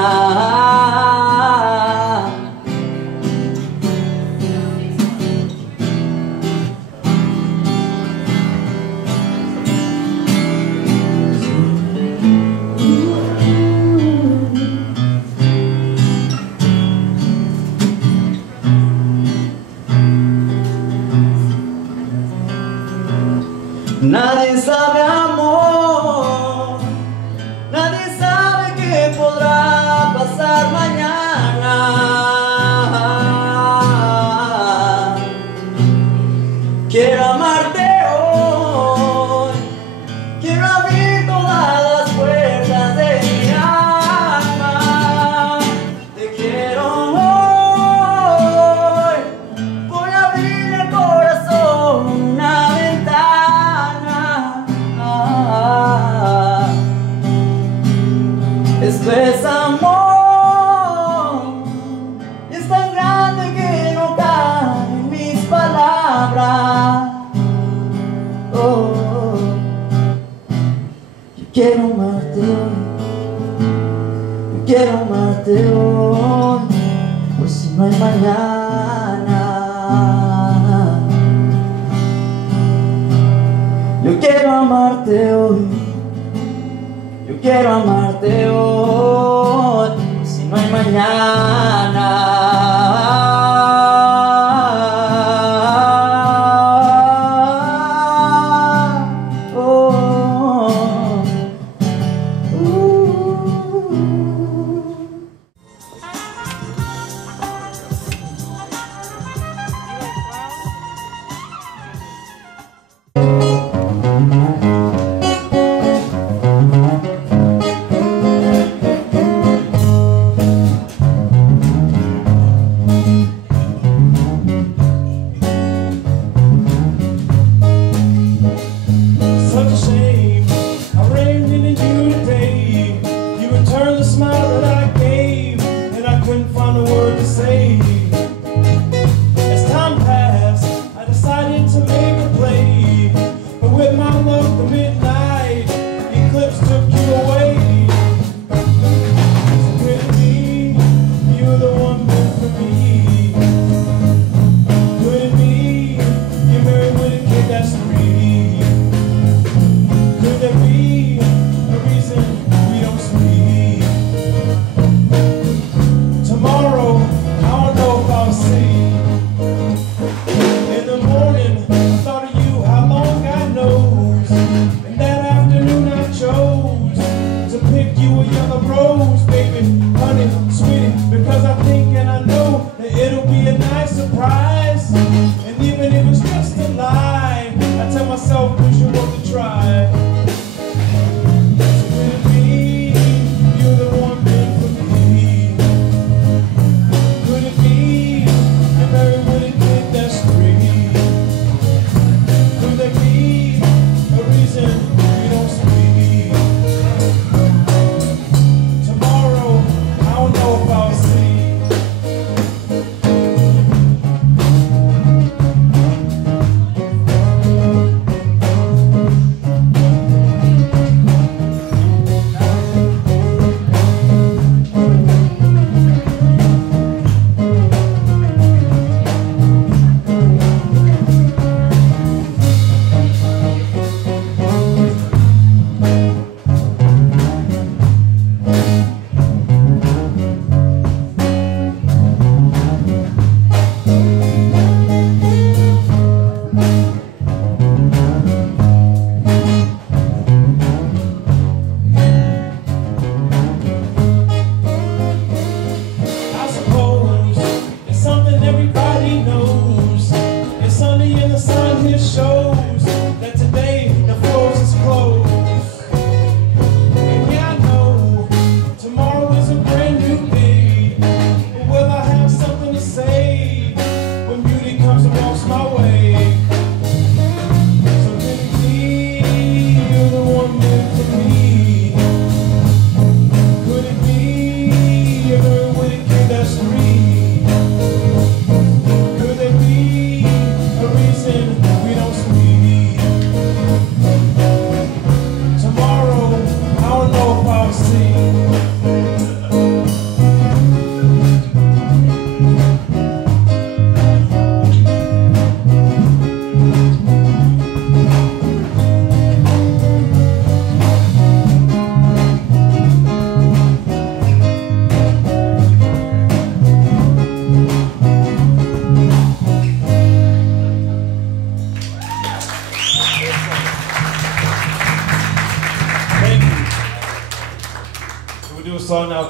Nadie sabe amor, nadie sabe qué podrá pasar mañana. Quiero amarte hoy, quiero abrir todas las puertas de mi alma. Te quiero hoy, voy a abrir el corazón, una ventana. Esto es amor, es tan grande que no caben mis palabras. Oh, yo quiero amarte hoy, yo quiero amarte hoy, pues si no hay mañana. Yo quiero amarte hoy, yo quiero amarte hoy, si no hay mañana. Tomorrow, I don't know if I'll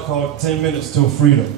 out called 10 Minutes Till Freedom.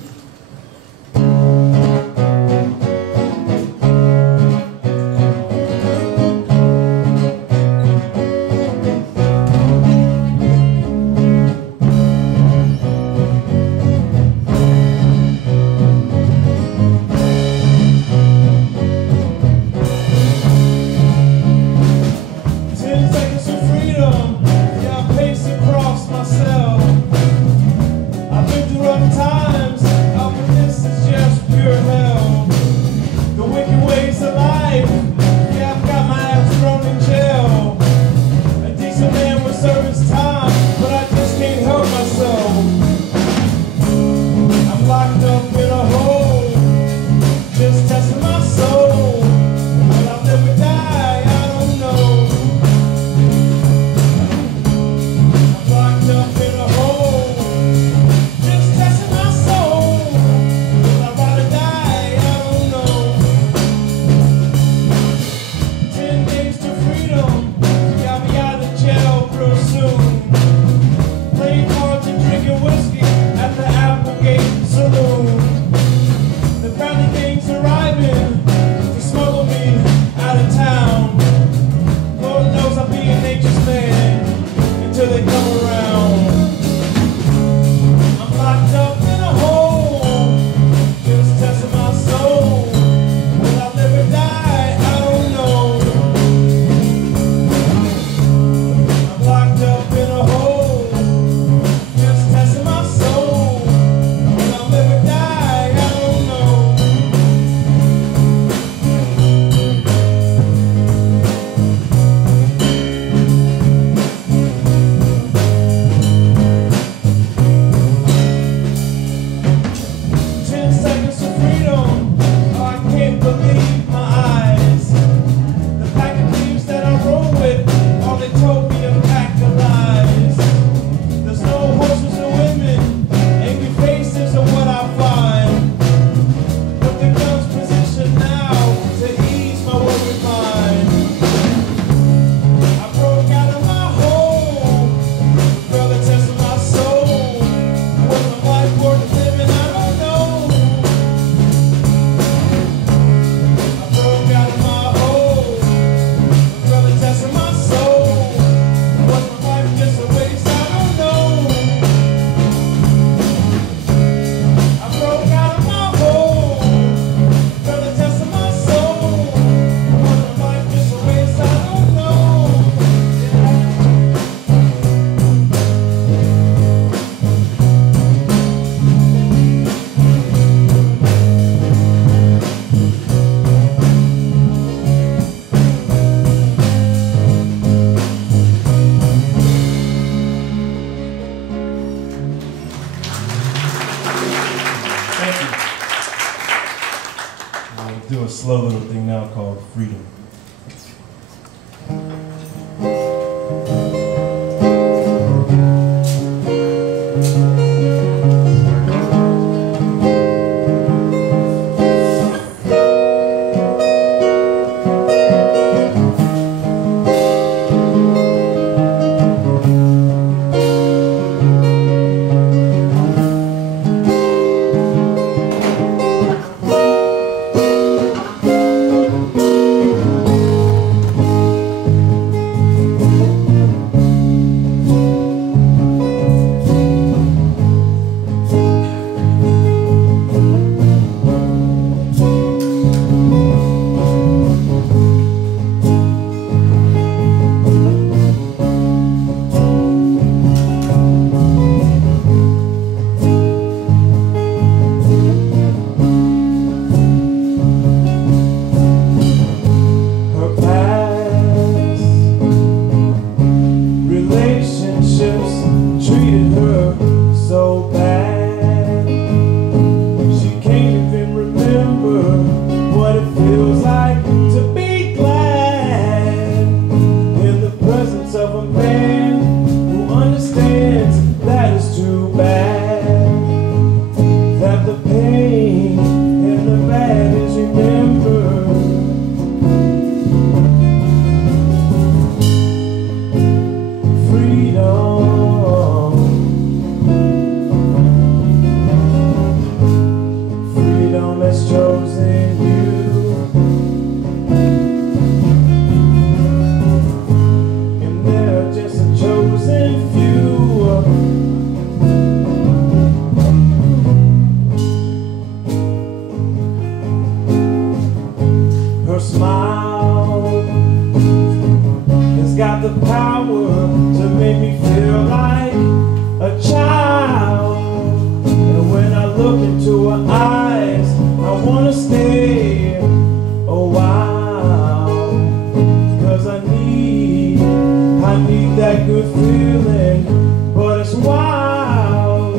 Do a slow little thing now called Freedom. a child. And when I look into her eyes, I wanna stay a while. 'Cause I need that good feeling. But it's wild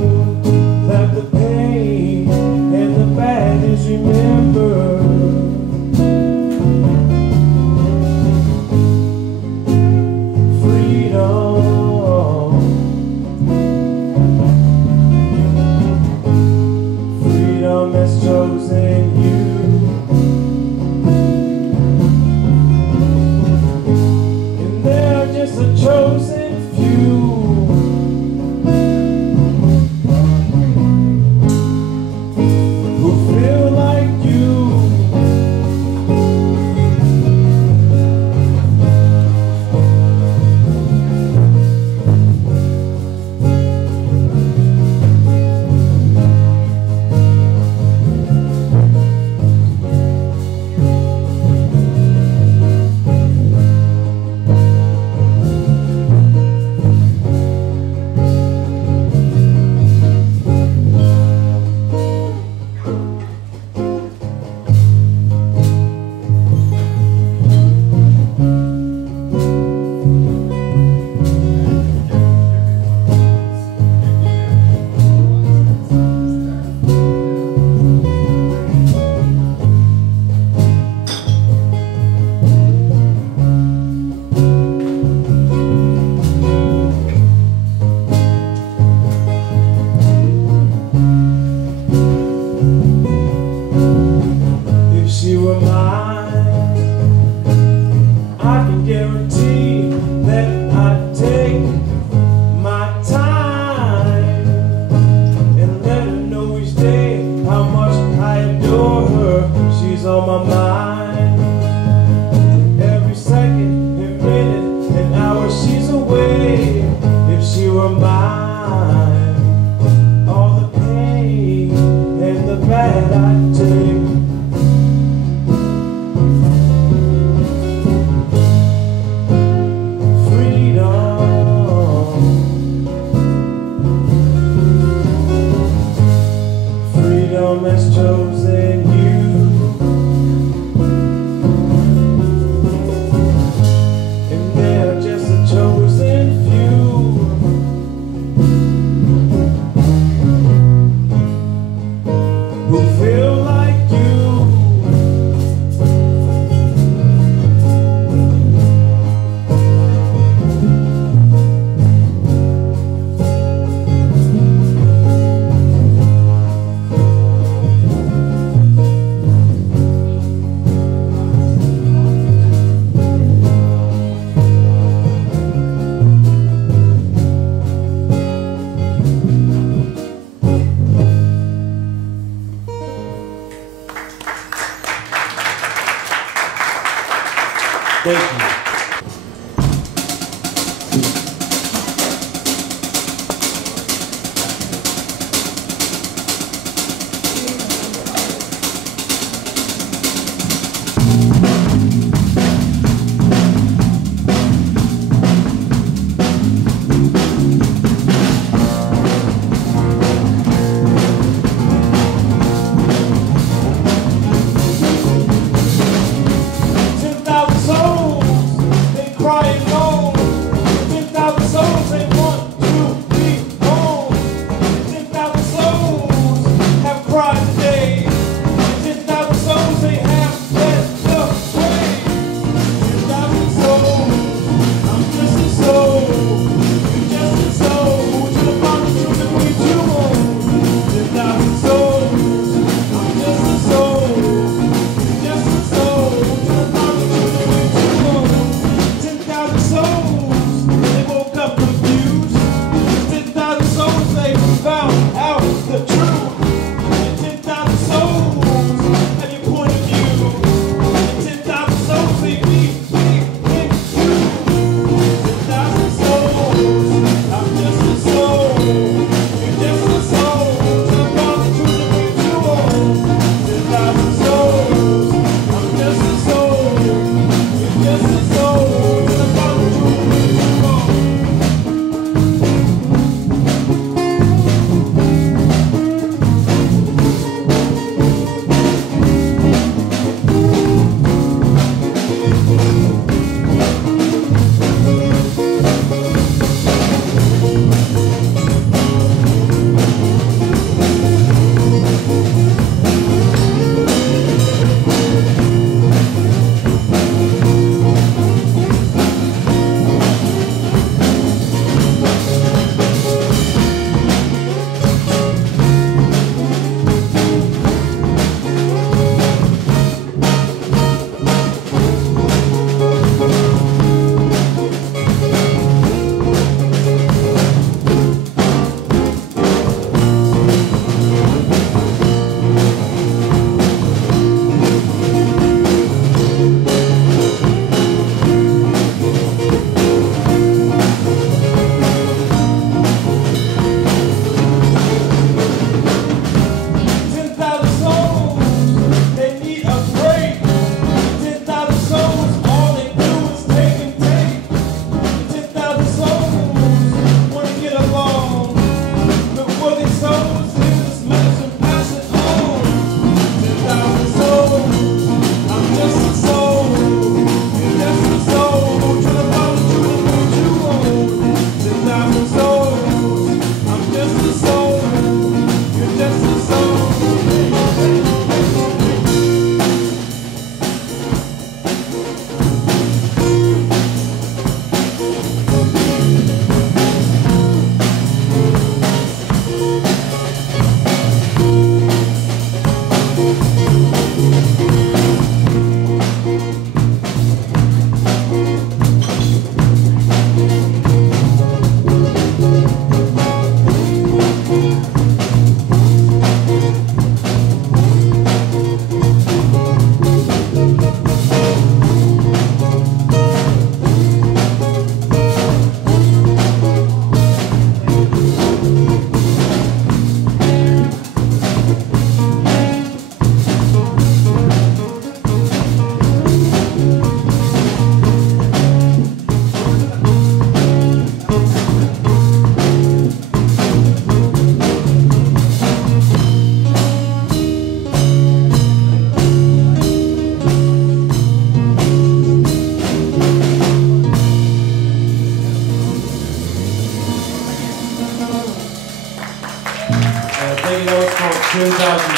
that the pain and the bad is remembered. Freedom has chosen you. And they're just a chosen few. Who feel like you. If she were mine, I can guarantee that I'd take my time and let her know each day how much I adore her. She's on my mind every second and minute and hour she's away. If she were mine, all the pain and the bad I'd take. Freedom has chosen you. And they're just a chosen few. Who feel like you. Thank you. 10,000 souls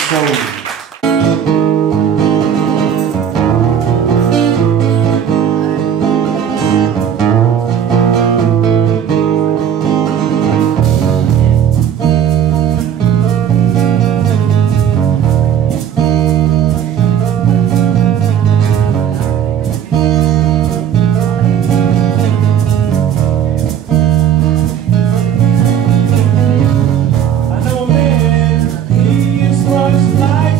soul. I know a man, he is much like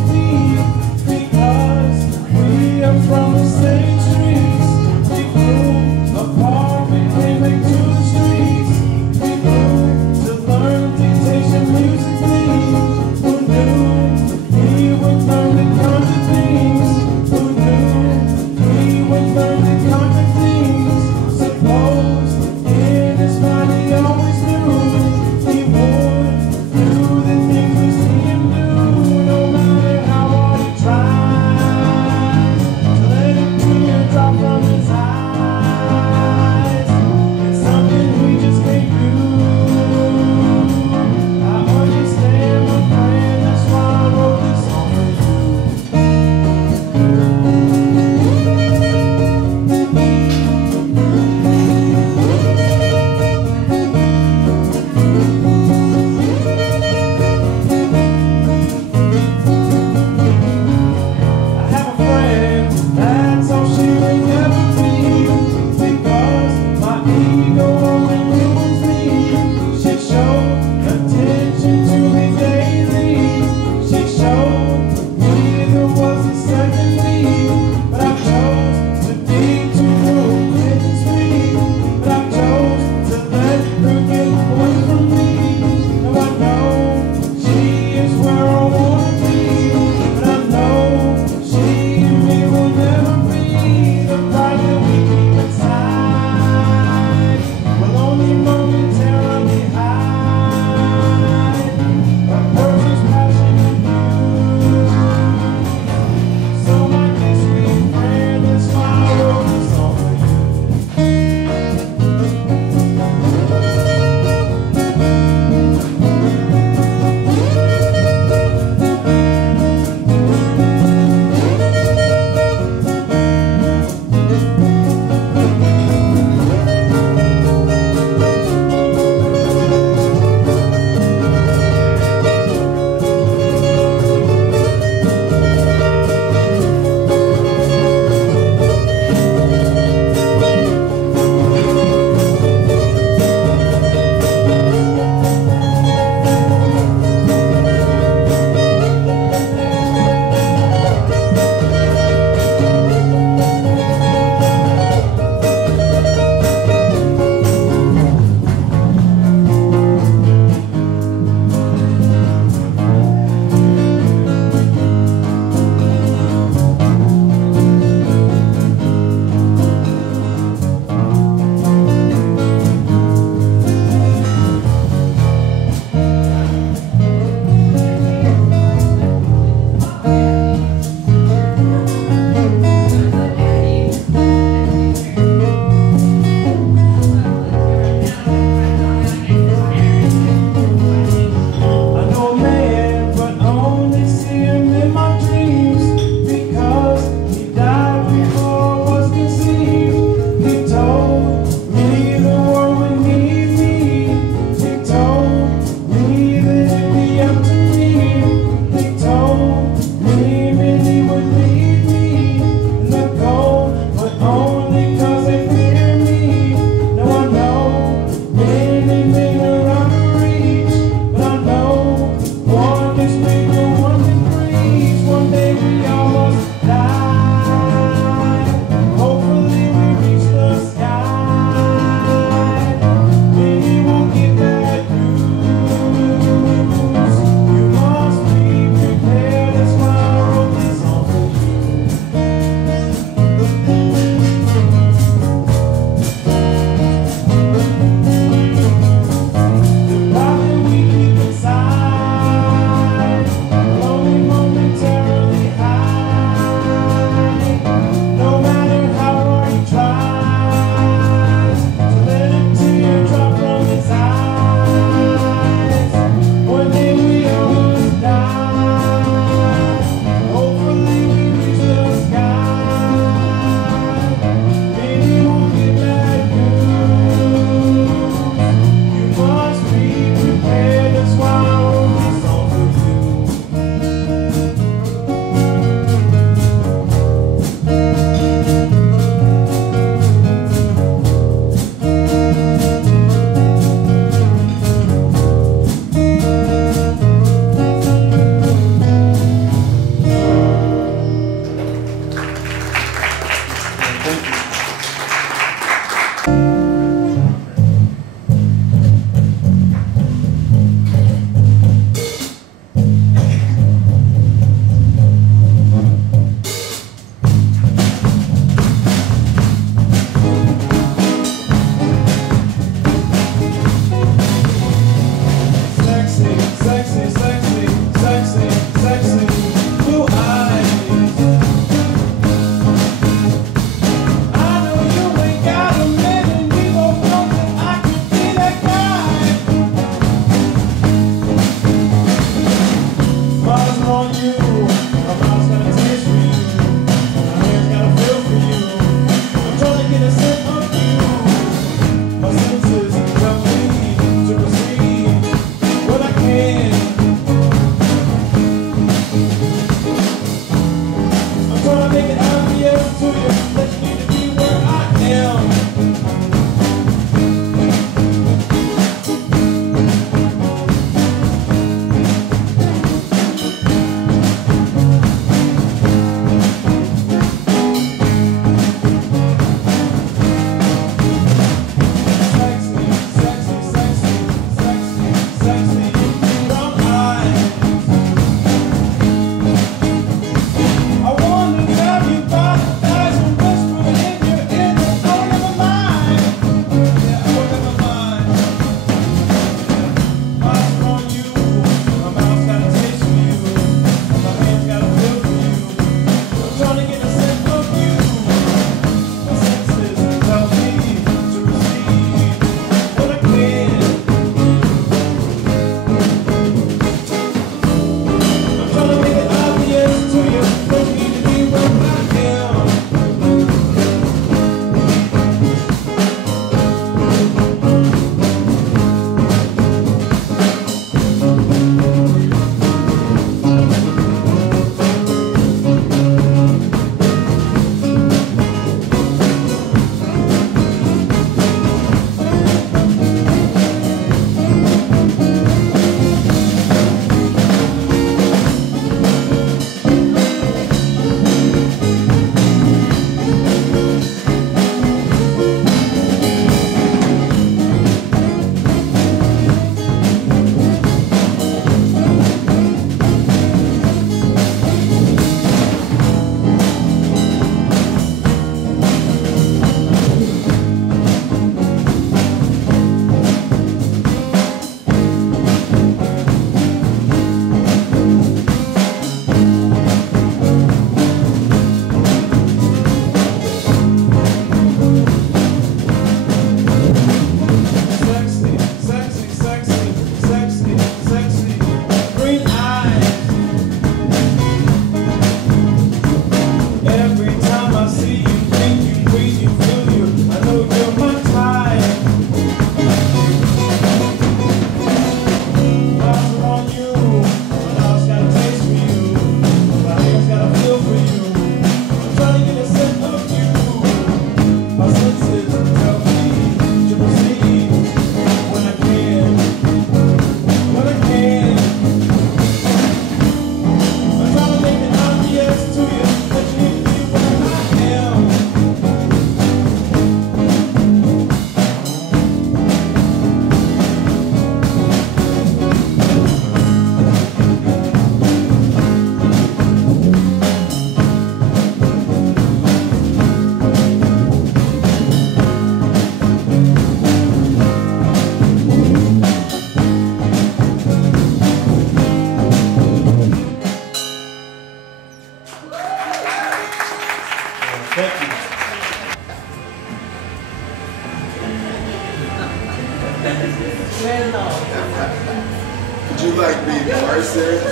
Would you like me more serious?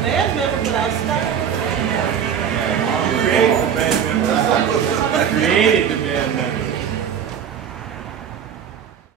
Band member without style. Created the band member. Created the band member.